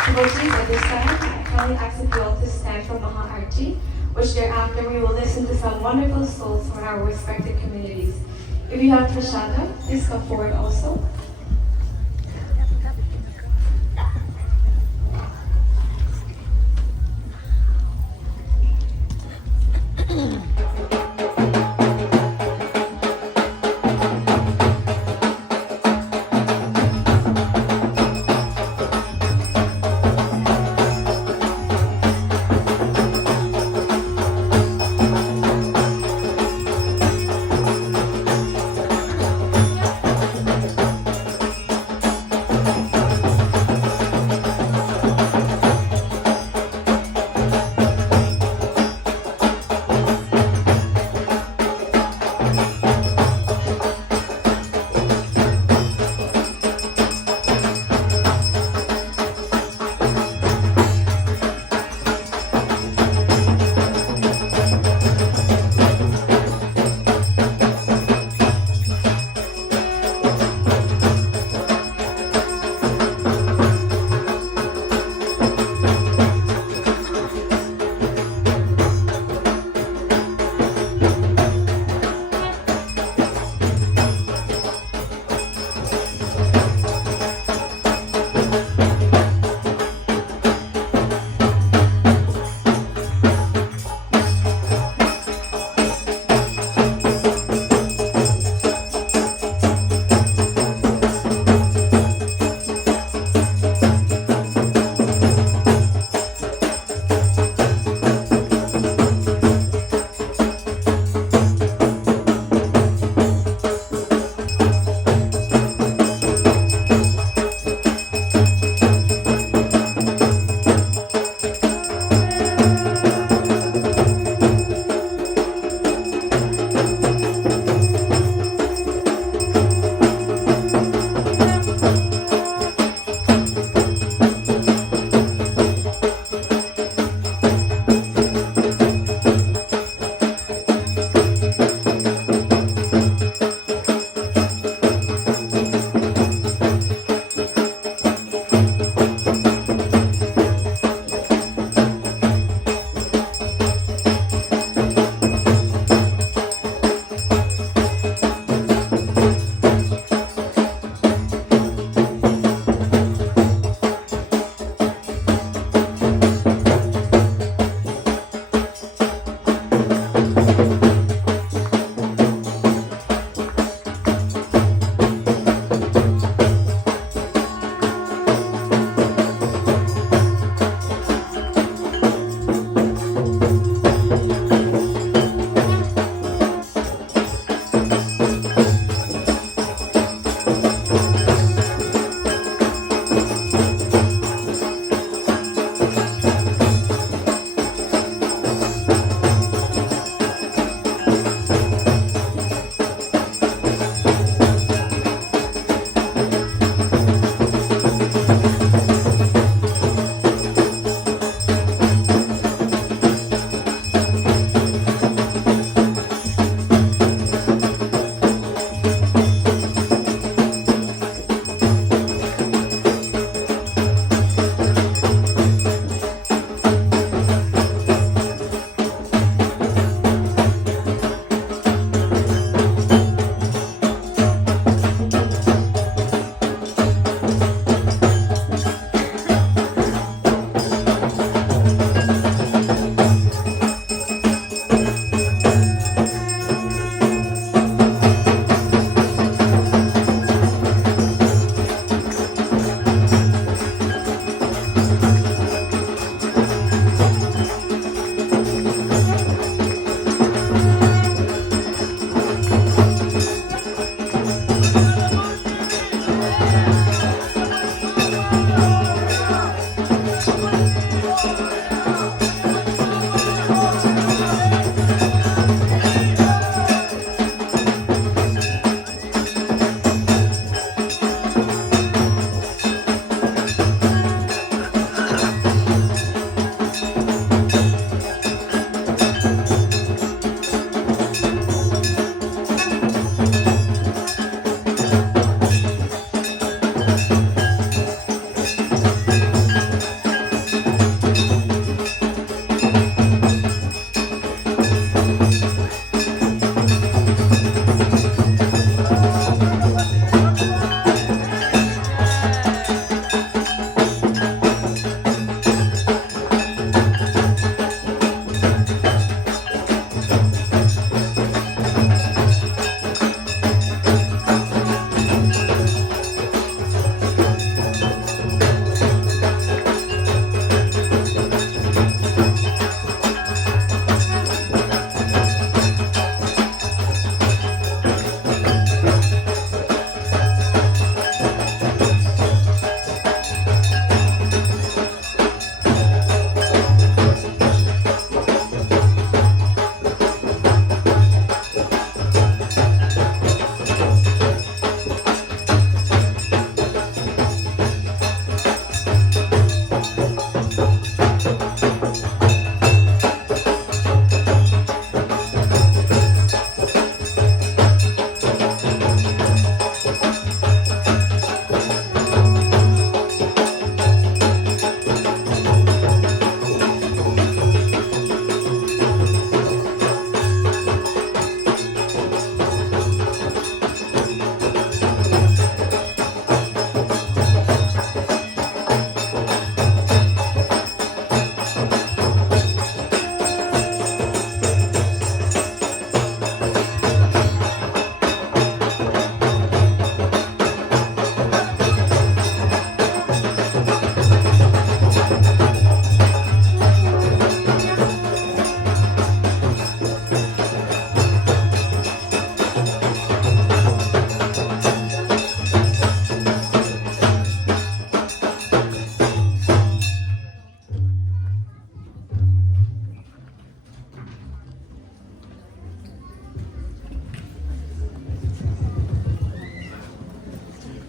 Devotees, at this time, I kindly ask you all to stand for Maha Arti, which thereafter we will listen to some wonderful souls from our respective communities. If you have prasada, please come forward also.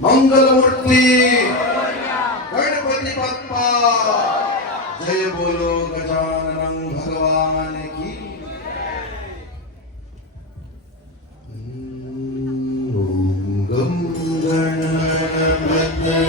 Mangalmurti Ganpati Bappa जय बोलो गजानन भगवान की ओम गम गणपतये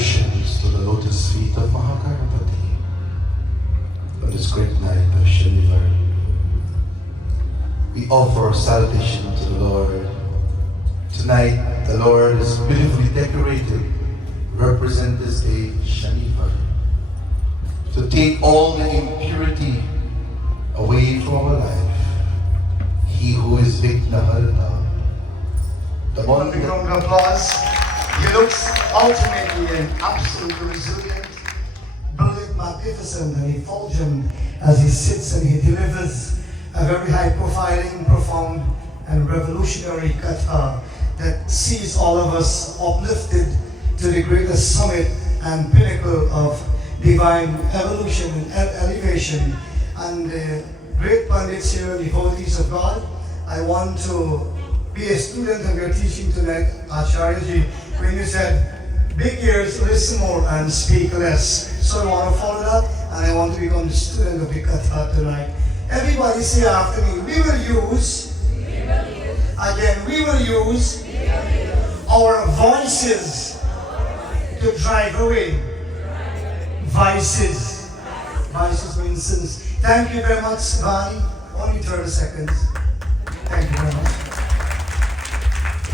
adorations to the lotus feet of Mahakarapati on this great night of Shanivar. We offer salutation to the Lord. Tonight, the Lord is beautifully decorated, represent this day, Shanivar, to take all the impurity away from our life. He who is Vignaharta, the one Big round of applause. He looks ultimately and absolutely resilient, brilliant, magnificent, and effulgent as he sits and he delivers a very high profiling, profound, and revolutionary katha that sees all of us uplifted to the greatest summit and pinnacle of divine evolution and elevation. And great pundits here, devotees of God, I want to be a student of your teaching tonight, Acharya ji, when you said, big ears, listen more, and speak less. So I want to follow that, and I want to become the student of the Katha tonight. Everybody say after me, we will use, again, we will use our voices to drive away vices. Vices, for instance. Thank you very much, Vani. Only 30 seconds. Thank you very much.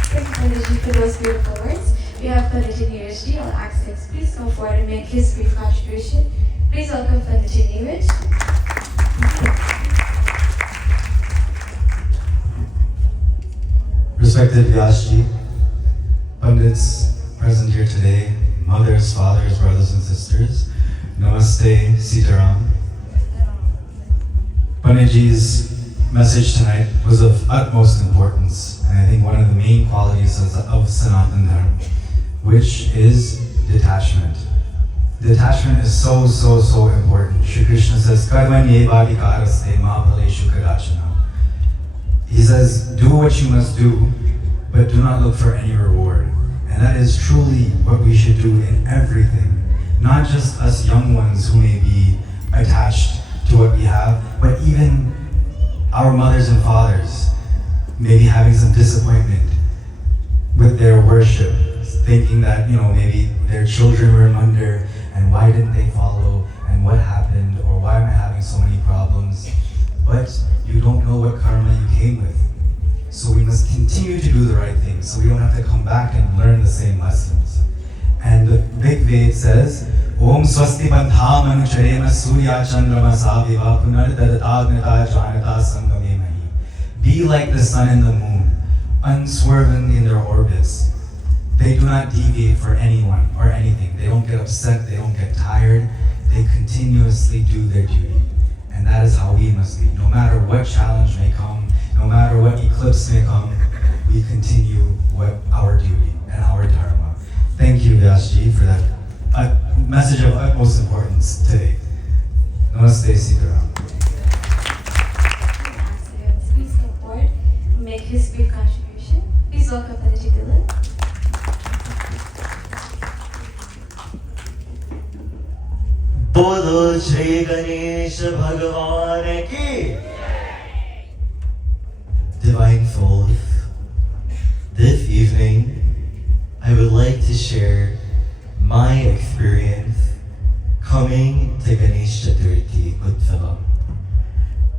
Thank you, Panditji, for those beautiful words. We have Panditji Neeraj on Act 6. Please come forward and make his brief contribution. Please welcome Panditji Neeraj. Respected Vyaas, Pandits present here today, mothers, fathers, brothers and sisters, Namaste, Sitaram. Panditji's message tonight was of utmost importance, and I think one of the main qualities of Sanatana Dharma, which is detachment. Detachment is so important. Shri Krishna says, Karmanyevadikaraste mapaleshu kadachana. He says, do what you must do, but do not look for any reward. And that is truly what we should do in everything. Not just us young ones who may be attached to what we have, but even our mothers and fathers may be having some disappointment with their worship, thinking that, maybe their children were under, and why didn't they follow, and what happened, or why am I having so many problems? But you don't know what karma you came with. So we must continue to do the right thing, so we don't have to come back and learn the same lessons. And the Big Ved says, Om Swasti Bandham Anucharema Surya Chandrama Saviva Punardadagnata Janata Samgamemahi. Be like the sun and the moon, unswerving in their orbits. They do not deviate for anyone or anything. They don't get upset, they don't get tired. They continuously do their duty. And that is how we must be. No matter what challenge may come, no matter what eclipse may come, we continue our duty and our dharma. Thank you, Vyaas, for that message of utmost importance today. Namaste, Sitaram. Please come forward and make his brief contribution. Please welcome Panditji Dylan. बोलो श्री गणेश भगवान की. Divine Fourth, this evening I would like to share my experience coming to Ganesh Chaturthi Utsav.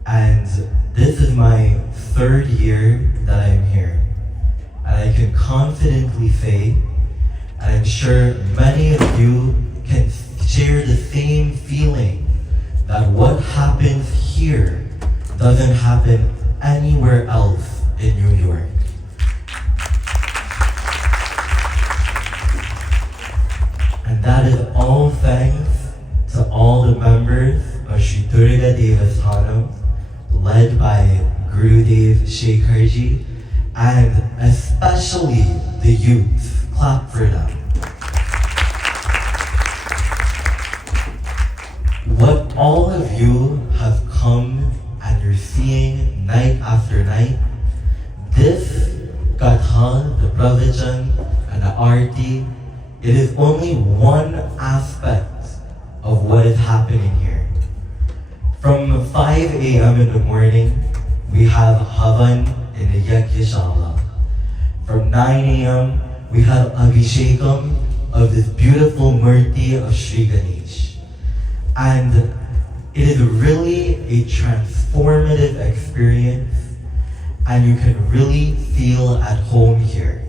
And this is my third year that I'm here. And I can confidently say, and I'm sure many of you can share the same feeling, that what happens here doesn't happen anywhere else in New York. And that is all thanks to all the members of Sri Durga Devasthanam, led by Gurudev Shekharji, and especially the youth. Clap for them. What all of you have come and you're seeing night after night, this Gatha, the Pravachan, and the Arti, it is only one aspect of what is happening here. From 5 a.m. in the morning, we have Havan in the Yagyashala. From 9 a.m., we have Abhishekam of this beautiful Murti of Sri Ganesh. And it is really a transformative experience, and you can really feel at home here.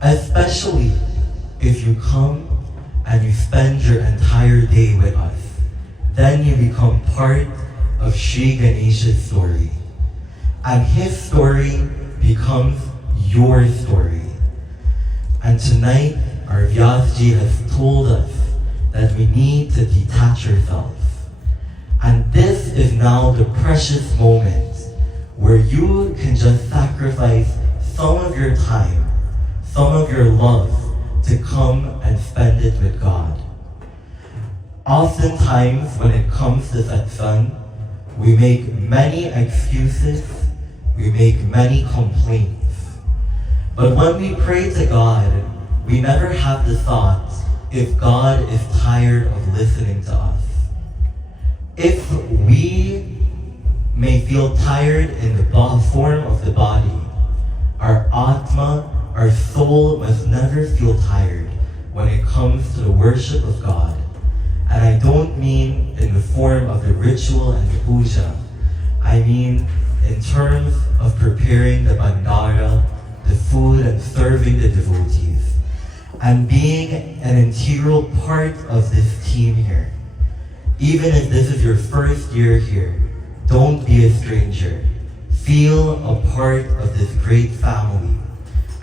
Especially if you come and you spend your entire day with us. Then you become part of Sri Ganesh's story. And his story becomes your story. And tonight, our Vyaas ji has told us that we need to detach ourselves. And this is now the precious moment where you can just sacrifice some of your time, some of your love to come and spend it with God. Oftentimes, when it comes to satsang, we make many excuses, we make many complaints. But when we pray to God, we never have the thought if God is tired of listening to us. If we may feel tired in the form of the body, our atma, our soul must never feel tired when it comes to the worship of God. And I don't mean in the form of the ritual and the puja. I mean in terms of preparing the bandara, the food, and serving the devotees. And being an integral part of this team here. Even if this is your first year here, don't be a stranger. Feel a part of this great family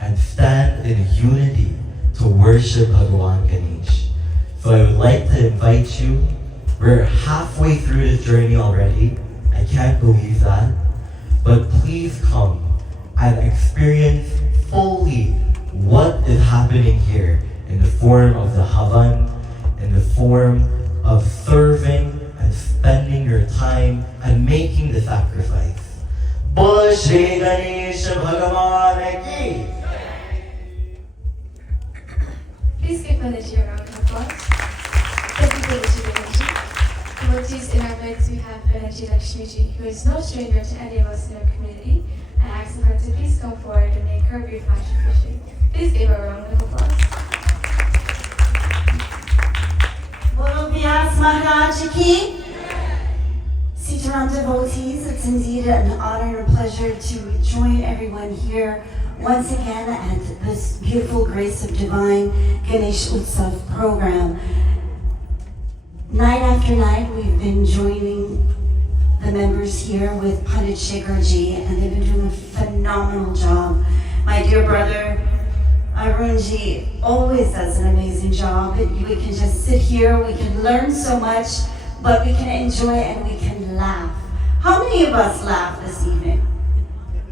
and stand in unity to worship Bhagavan Ganesh. So I would like to invite you. We're halfway through this journey already. I can't believe that. But please come and experience fully what is happening here in the form of the Havan, in the form of serving and spending your time and making the sacrifice. Bol Shri Ganesh Bhagavan ki. Please give Ganesh a round of applause. Thank you for the Shri Ganesh. Devotees, in our midst we have Ganesh Lakshmiji, who is no stranger to any of us in our community, and asking her to please come forward and make her brief contribution. Please give her a round of applause. Bolo Vyaas Maharaj ki. Sitaram devotees, it's indeed an honor and a pleasure to join everyone here once again at this beautiful Grace of Divine Ganesh Utsav program. Night after night, we've been joining the members here with Pandit Shekharji, and they've been doing a phenomenal job. My dear brother, Arunji always does an amazing job. We can just sit here, we can learn so much, but we can enjoy and we can laugh. How many of us laugh this evening?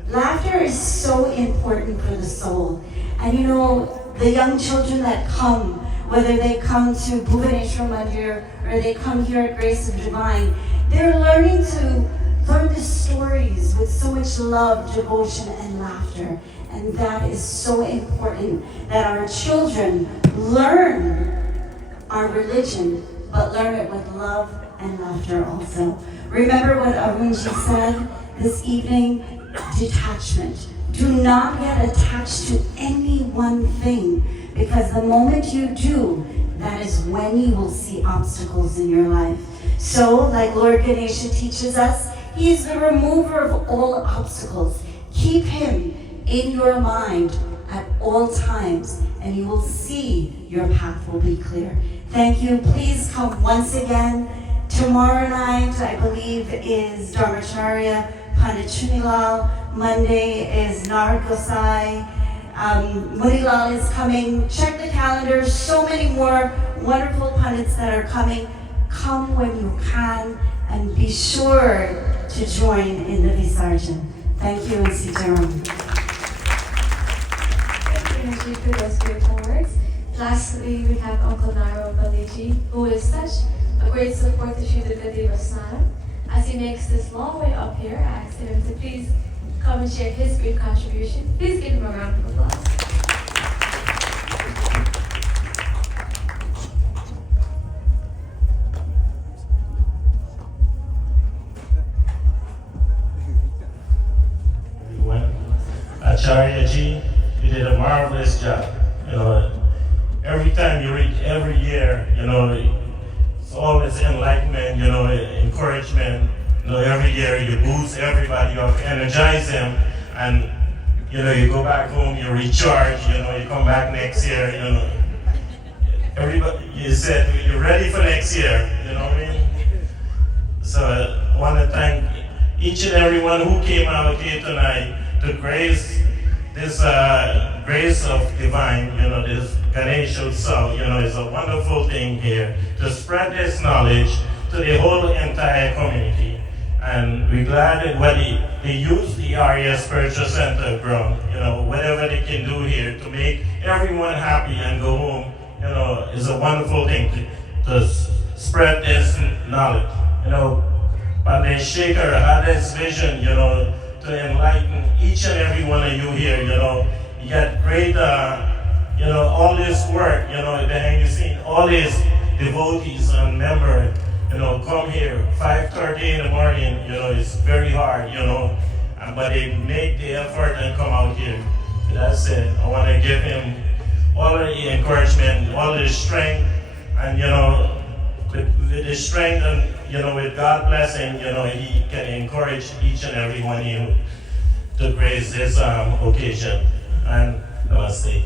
Laughter is so important for the soul. And you know, the young children that come, whether they come to Bhubaneswar Mandir or they come here at Grace of Divine, they're learning to learn the stories with so much love, devotion, and laughter. And that is so important, that our children learn our religion, but learn it with love and laughter also. Remember what Arunji said this evening, detachment. Do not get attached to any one thing, because the moment you do, that is when you will see obstacles in your life. So, like Lord Ganesha teaches us, He is the remover of all obstacles. Keep Him in your mind at all times, and you will see your path will be clear. Thank you. Please come once again. Tomorrow night, I believe, is Acharya, Pandit Chunilal. Monday is Gossai. Munilal is coming. Check the calendar. So many more wonderful pundits that are coming. Come when you can, and be sure to join in the Visarjan. Thank you, and Sitaram. Thank you for those beautiful words. Lastly, we have Uncle Naro Baliji, who is such a great support to Sri Deva Snanam. As he makes this long way up here, I asked him to please come and share his brief contribution. Please give him a round of applause. Acharya ji, you did a marvelous job. You know, every time you reach every year, it's always enlightenment, encouragement. Every year you boost everybody up, energize them, and you go back home, you recharge, you come back next year, Everybody, you said you're ready for next year, you know what I mean? So I want to thank each and everyone who came out here tonight to grace this grace of divine, this Ganesh Utsav, is a wonderful thing here to spread this knowledge to the whole entire community. And we're glad that what they use the Arya Spiritual Center ground, whatever they can do here to make everyone happy and go home, is a wonderful thing to spread this knowledge. Pandey Shaker had this vision, to enlighten each and every one of you here, You got great, all this work, behind the scene, all these devotees and members, come here, 5:30 in the morning, it's very hard, but they make the effort and come out here. That's it. I want to give him all the encouragement, all the strength, and, with the strength and, with God's blessing, he can encourage each and every one of you to grace this occasion. And namaste.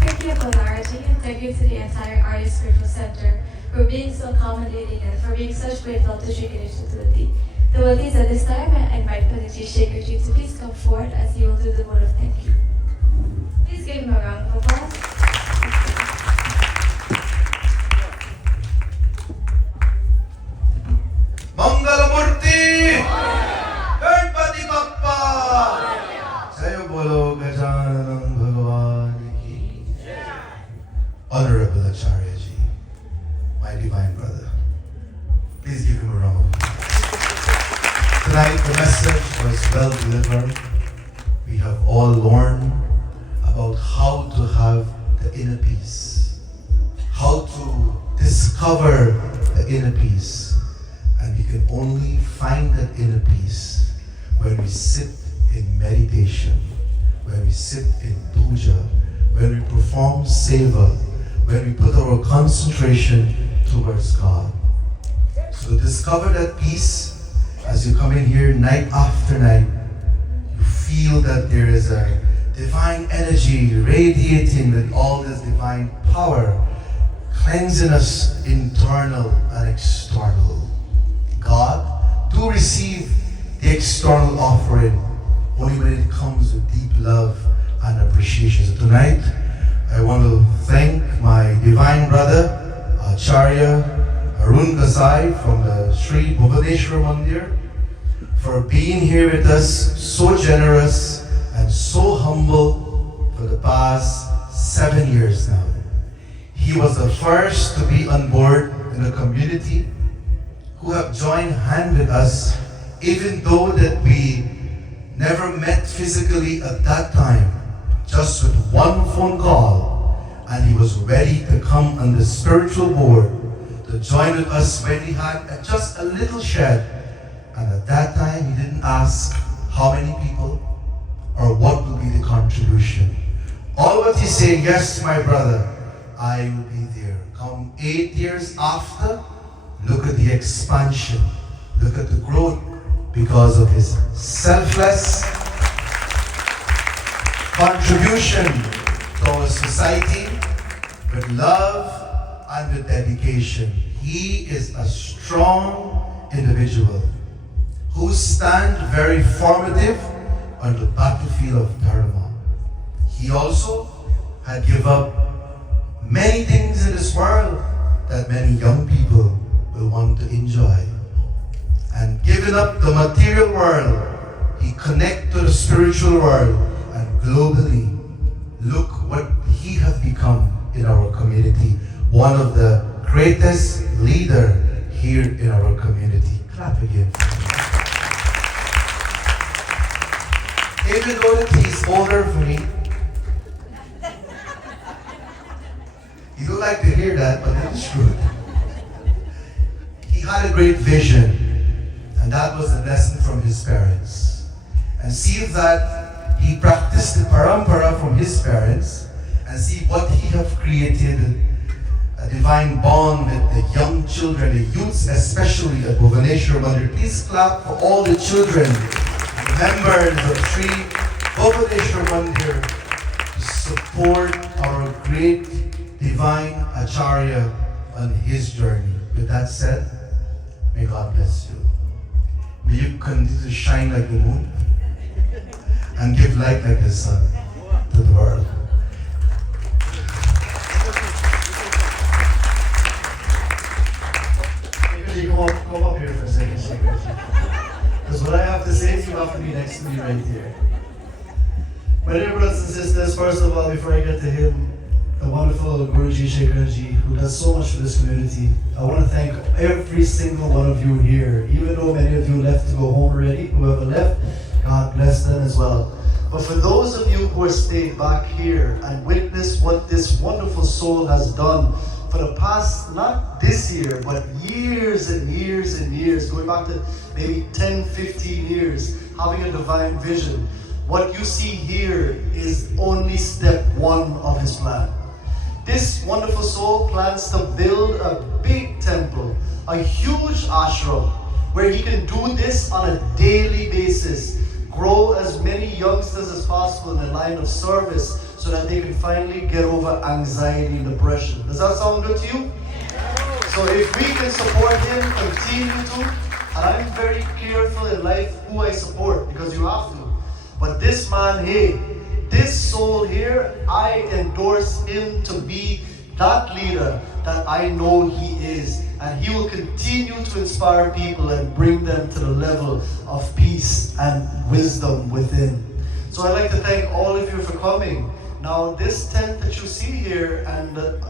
Thank you, Polarity, and thank you to the entire Arya Spiritual Center for being so accommodating and for being such grateful to Sri Ganesh Chaturthi. Devotees, at this time, I invite Pandit Shekhar Ji to please come forward as he will do the vote of thank you. Please give him a round of applause. Mangalamurti! Ganpati Bappa! Jayo Bolo Gajananam Bhagavan Ki. Honorable Acharya Ji, my divine brother, please give him a round of applause. Tonight the message was well delivered. We have all learned about how to have the inner peace, how to discover the inner peace. And we can only find that inner peace when we sit in meditation, when we sit in puja, when we perform seva, when we put our concentration towards God. So discover that peace as you come in here night after night. You feel that there is a divine energy radiating with all this divine power, cleansing us internal and external. God, do receive the external offering only when it comes with deep love and appreciation. So tonight, I want to thank my divine brother, Acharya Arun Gossai from the Sri Bhuvaneshwar Mandir, for being here with us, so generous and so humble for the past 7 years now. He was the first to be on board in the community, who have joined hand with us, even though that we never met physically at that time, just with one phone call, and he was ready to come on the spiritual board to join with us when we had just a little shed. And at that time, he didn't ask how many people or what will be the contribution. All what he said, yes, my brother, I will be there. Come 8 years after, look at the expansion, look at the growth because of his selfless contribution to our society with love and with dedication. He is a strong individual who stands very formative on the battlefield of Dharma. He also had given up many things in this world that many young people will want to enjoy. And giving up the material world, he connected to the spiritual world, and globally, look what he has become in our community. One of the greatest leaders here in our community. Clap again. Even though that he's older for me, you don't like to hear that, but that is true. He had a great vision, and that was a lesson from his parents. And see that he practiced the parampara from his parents and see what he have created, a divine bond with the young children, the youths especially at Bhubaneswar Mandir. Please clap for all the children, members of Sri Bhubaneswar Mandir, to support our great divine Acharya on his journey. With that said, may God bless you. May you continue to shine like the moon and give light like the sun to the world. Come up here for a second, because what I have to say to you have to be next to me right here. My dear brothers and sisters, first of all, before I get to him, the wonderful Guruji Shekharji, who does so much for this community, I want to thank every single one of you here. Even though many of you left to go home already, whoever left, God bless them as well. But for those of you who have stayed back here and witnessed what this wonderful soul has done for the past, not this year, but years and years and years, going back to maybe 10, 15 years, having a divine vision, what you see here is only step one of his plan. This wonderful soul plans to build a big temple, a huge ashram, where he can do this on a daily basis, grow as many youngsters as possible in the line of service so that they can finally get over anxiety and depression. Does that sound good to you? So if we can support him, continue to, and I'm very careful in life who I support, because you have to. But this man here, this soul here, I endorse him to be that leader that I know he is. And he will continue to inspire people and bring them to the level of peace and wisdom within. So I'd like to thank all of you for coming. Now this tent that you see here and the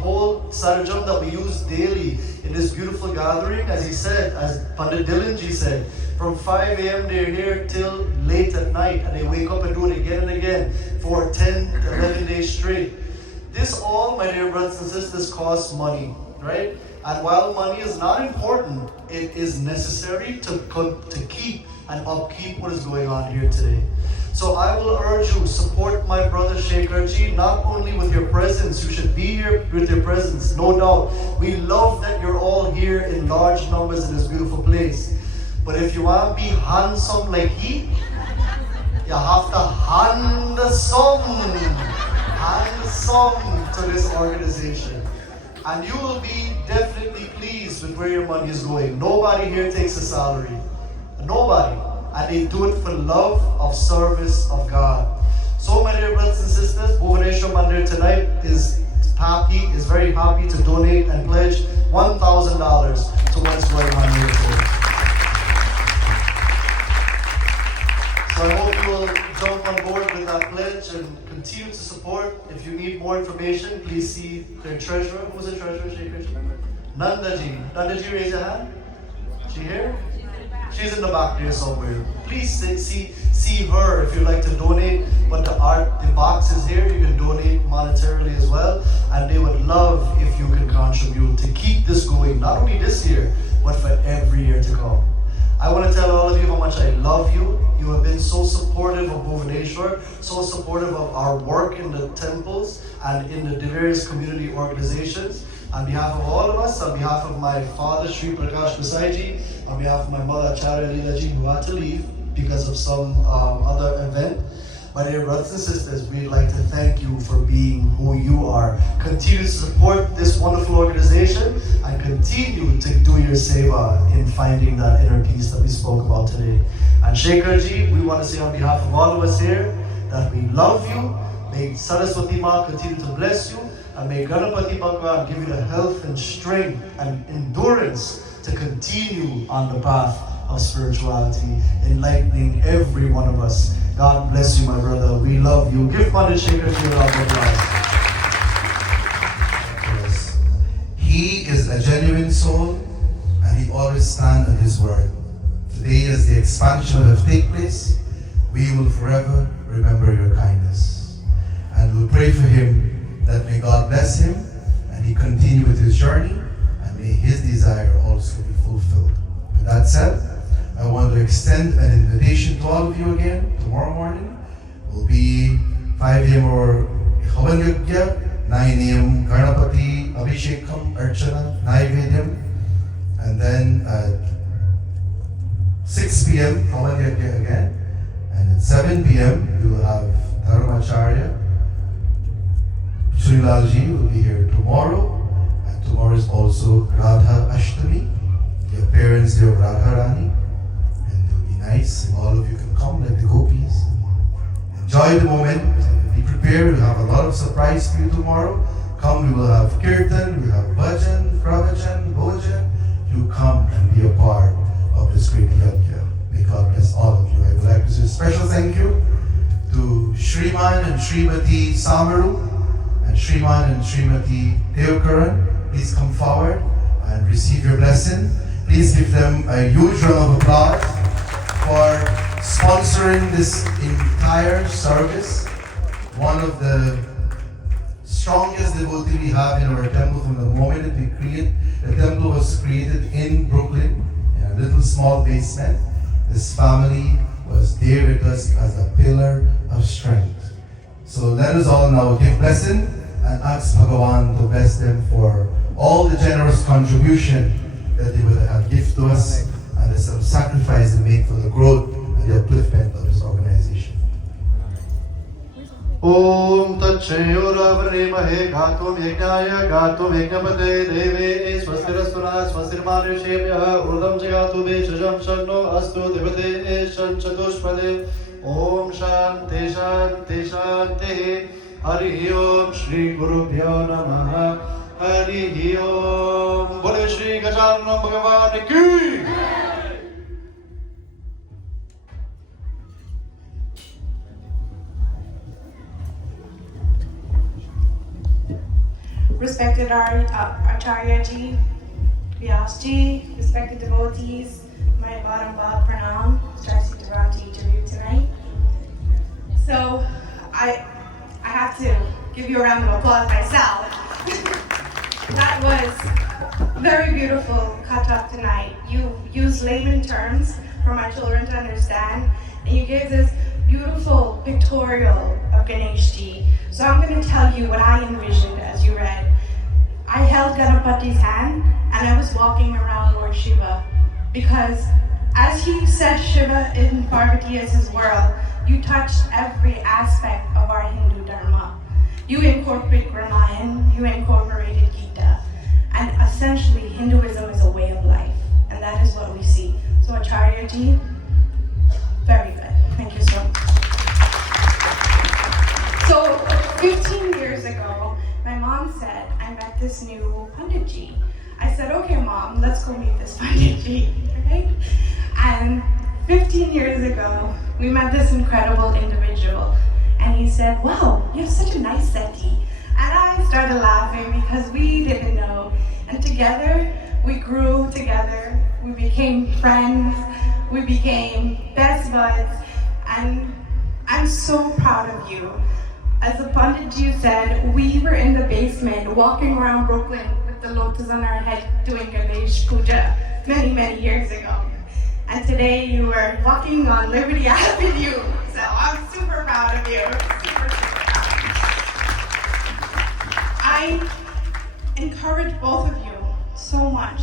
whole sarajam that we use daily in this beautiful gathering, as he said, as Pandit Dilanji said, from 5 a.m. they're here till late at night, and they wake up and do it again and again for 10 to 11 days straight. This all, my dear brothers and sisters, costs money, right? And while money is not important, it is necessary to keep and upkeep what is going on here today. So I will urge you, support my brother Shekharji, not only with your presence, you should be here with your presence, no doubt. We love that you're all here in large numbers in this beautiful place. But if you want to be handsome like he, you have to handsome to this organization. And you will be definitely pleased with where your money is going. Nobody here takes a salary. Nobody. And they do it for love of service of God. So my dear brothers and sisters, Bhubaneswar Mandir tonight is very happy to donate and pledge $1,000 to what's going on here today. So I hope you will jump on board with that pledge and continue to support. If you need more information, please see their treasurer. Who's the treasurer, Shekharji? Nandaji. Nandaji, raise your hand. She here? She's in the back there somewhere. Please see her if you'd like to donate. But the box is here. You can donate monetarily as well. And they would love if you can contribute to keep this going, not only this year, but for every year to come. I want to tell all of you how much I love you. You have been so supportive of Bhubaneswar, so supportive of our work in the temples and in the various community organizations. On behalf of all of us, on behalf of my father, Sri Prakash Gossai, on behalf of my mother, Acharya Leelaji, who had to leave because of some other event, my dear brothers and sisters, we'd like to thank you for being who you are. Continue to support this wonderful organization and continue to do your seva in finding that inner peace that we spoke about today. And Shekharji, we want to say on behalf of all of us here that we love you. May Saraswati Ma continue to bless you. And may Ganapati Bhagwan give you the health and strength and endurance to continue on the path of spirituality, enlightening every one of us. God bless you, my brother. We love you. Give Pandit Shekharji a round of applause. Yes. He is a genuine soul, and he always stands on his word. Today, as the expansion will take place, we will forever remember your kindness. And we'll pray for him that may God bless him and he continue with his journey, and may his desire also be fulfilled. With that said, I want to extend an invitation to all of you again tomorrow morning. It will be 5 a.m. or Havan Yagya, 9 a.m. Ganapati Abhishekam Archana Naivedyam, and then at 6 p.m. Havan Yagya again, and at 7 p.m. we will have Acharya. Srilalji will be here tomorrow, and tomorrow is also Radha Ashtami, the appearance day of Radha Rani, and it will be nice if all of you can come like the gopis. Enjoy the moment, be prepared, we'll have a lot of surprise for you tomorrow. Come, we will have kirtan, we will have bhajan, pravachan, bhojan. You come and be a part of this great yajna. May God bless all of you. I would like to say a special thank you to Shriman and Srimati Samaru and Shriman and Srimati Deokaran. Please come forward and receive your blessing. Please give them a huge round of applause for sponsoring this entire service. One of the strongest devotee we have in our temple from the moment that we created. The temple was created in Brooklyn, in a little small basement. This family was there with us as a pillar of strength. So let us all now give blessing and ask Bhagavan to bless them for all the generous contribution that they will have given to us and the sacrifice they make for the growth and the upliftment of this organization. Om Tat Shayuravareemahe Gatum Yajnaya Gatum Yajnapate Deve Swastirasuna Swastirmanishebhya Urdam Jagatu Veshajam Shanno Astu Devate Shan Chatushpade Om Shanti Shanti Shanti Hari Om Shri Gurubhyo Namaha Hari Om Bole Shri Gajanam Bhagavan Ki Respected Acharya ji, Vyaas ji, respected devotees, my Varambad Pranam, Stressing to around to each of you tonight. So, I have to give you a round of applause myself. That was very beautiful Kathak tonight. You used layman terms for my children to understand, and you gave this beautiful pictorial of Ganesh ji. So I'm going to tell you what I envisioned as you read. I held Ganapati's hand and I was walking around Lord Shiva because as he said Shiva in Parvati as his world, you touched every aspect of our Hindu Dharma. You incorporate Ramayana, you incorporated Gita, and essentially Hinduism is a way of life, and that is what we see. So Acharya ji, very good. Thank you so much. So 15 years ago, my mom said, I met this new Panditji. I said, okay mom, let's go meet this Panditji, right? And 15 years ago, we met this incredible individual. And he said, wow, you have such a nice seti. And I started laughing because we didn't know. And together, we grew together. We became friends. We became best buds. And I'm so proud of you. As the Panditji said, we were in the basement walking around Brooklyn with the lotus on our head doing Ganesh Puja many, many years ago. And today you were walking on Liberty Avenue. So I'm super proud of you. Super, super proud. I encourage both of you so much.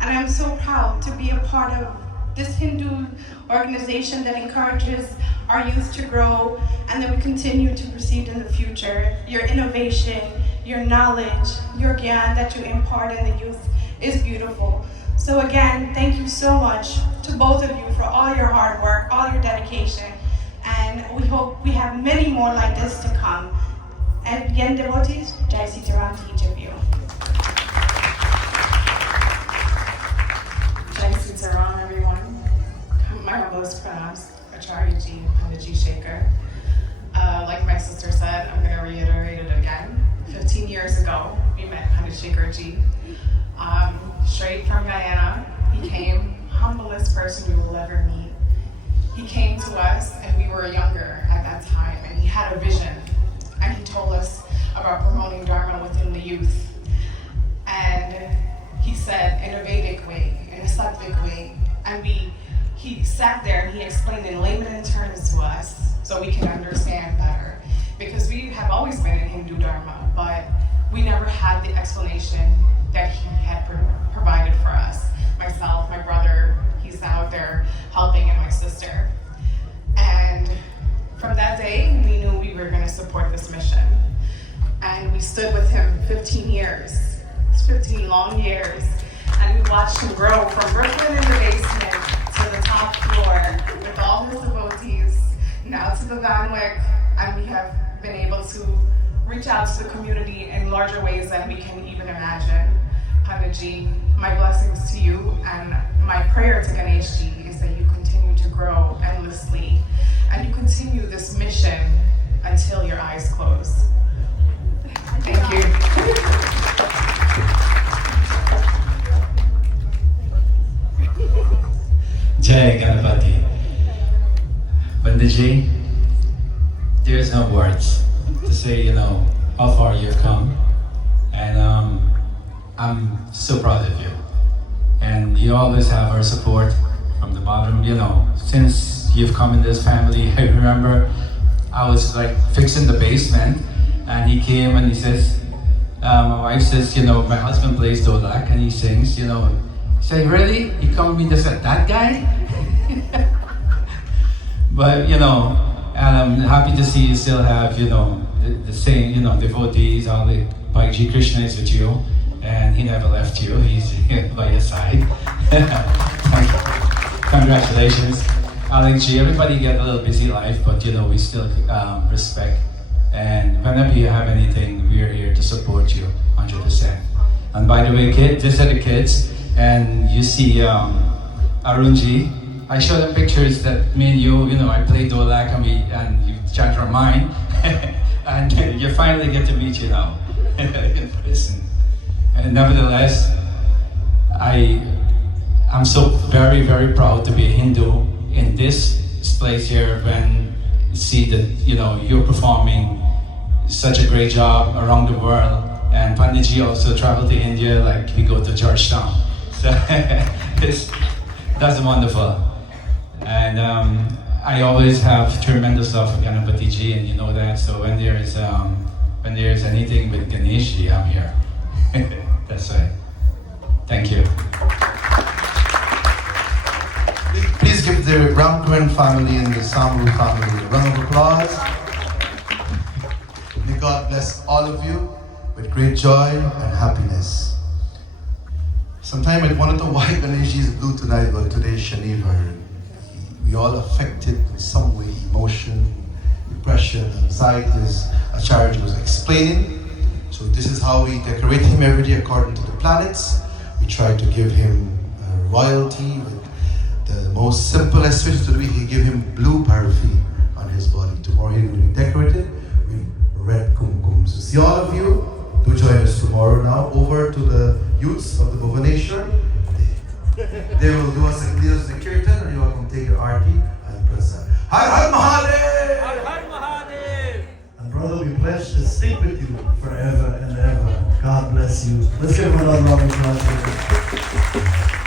And I'm so proud to be a part of this Hindu organization that encourages our youth to grow and that we continue to proceed in the future. Your innovation, your knowledge, your gyan that you impart in the youth is beautiful. So again, thank you so much to both of you for all your hard work, all your dedication, and we hope we have many more like this to come. And again, devotees, Jai Sitaram to each of you. Jai Sitaram, everyone. My humblest pranams, Acharya ji, Panditji Shekhar. Like my sister said, I'm going to reiterate it again. 15 years ago, we met Pandit Shekhar ji. Straight from Guyana, he came, humblest person you will ever meet. He came to us, and we were younger at that time, and he had a vision, and he told us about promoting Dharma within the youth. And he said, in a Vedic way, in a Sattvic way, and he sat there and he explained in layman terms to us so we can understand better. Because we have always been in Hindu Dharma, but we never had the explanation that he had provided for us. Myself, my brother, he's out there helping, and my sister. And from that day, we knew we were going to support this mission. And we stood with him 15 years, 15 long years. And we watched him grow from Brooklyn in the basement to the top floor with all his devotees, now to the Van Wyck, and we have been able to reach out to the community in larger ways than we can even imagine. Panditji, my blessings to you, and my prayer to Ganesh ji is that you continue to grow endlessly, and you continue this mission until your eyes close. Thank you. Jai Ganapati. Panditji, there's no words to say, how far you've come. And I'm so proud of you. And you always have our support from the bottom, since you've come in this family. I remember I was like fixing the basement, and he came and he says, my wife says, my husband plays Dolak and he sings, He said, really? You come and just said, that guy? But, and I'm happy to see you still have, the same, devotees, all the Bhagji Krishna is with you, and he never left you, he's by your side. Congratulations. Alingji, everybody get a little busy life, but we still respect. And whenever you have anything, we are here to support you 100%. And by the way, these are the kids, and you see Arunji. I showed them pictures that me and you, I played Dolak and you chant Ramayana, and you finally get to meet you now in person. And nevertheless, I'm so very, very proud to be a Hindu in this place here when you see that, you're performing such a great job around the world. And Panditji also traveled to India, like we go to Georgetown. So that's wonderful. And I always have tremendous love for Ganapati ji, and you know that. So when there is anything with Ganesh ji, I'm here. That's right. Thank you. Please give the Ramkran family and the Samru family a round of applause. May God bless all of you with great joy and happiness. Sometimes I wonder why Ganesh is blue tonight, but today is Shanivar. We all affected in some way, emotion, depression, anxiety, as Acharya was explaining. So this is how we decorate him every day according to the planets. We try to give him royalty with the most simplest switch to be. He give him blue paraffin on his body. Tomorrow he will be decorated with red kumkum. So see all of you, do join us tomorrow now over to the youths of the Bhuvaneshwar. They will do us a kirtan, and you all can take your arti and prasad. Har Har Mahadev! Har Har Mahadev! And brother, we pledge to stay with you forever and ever. God bless you. Let's give him another round of applause.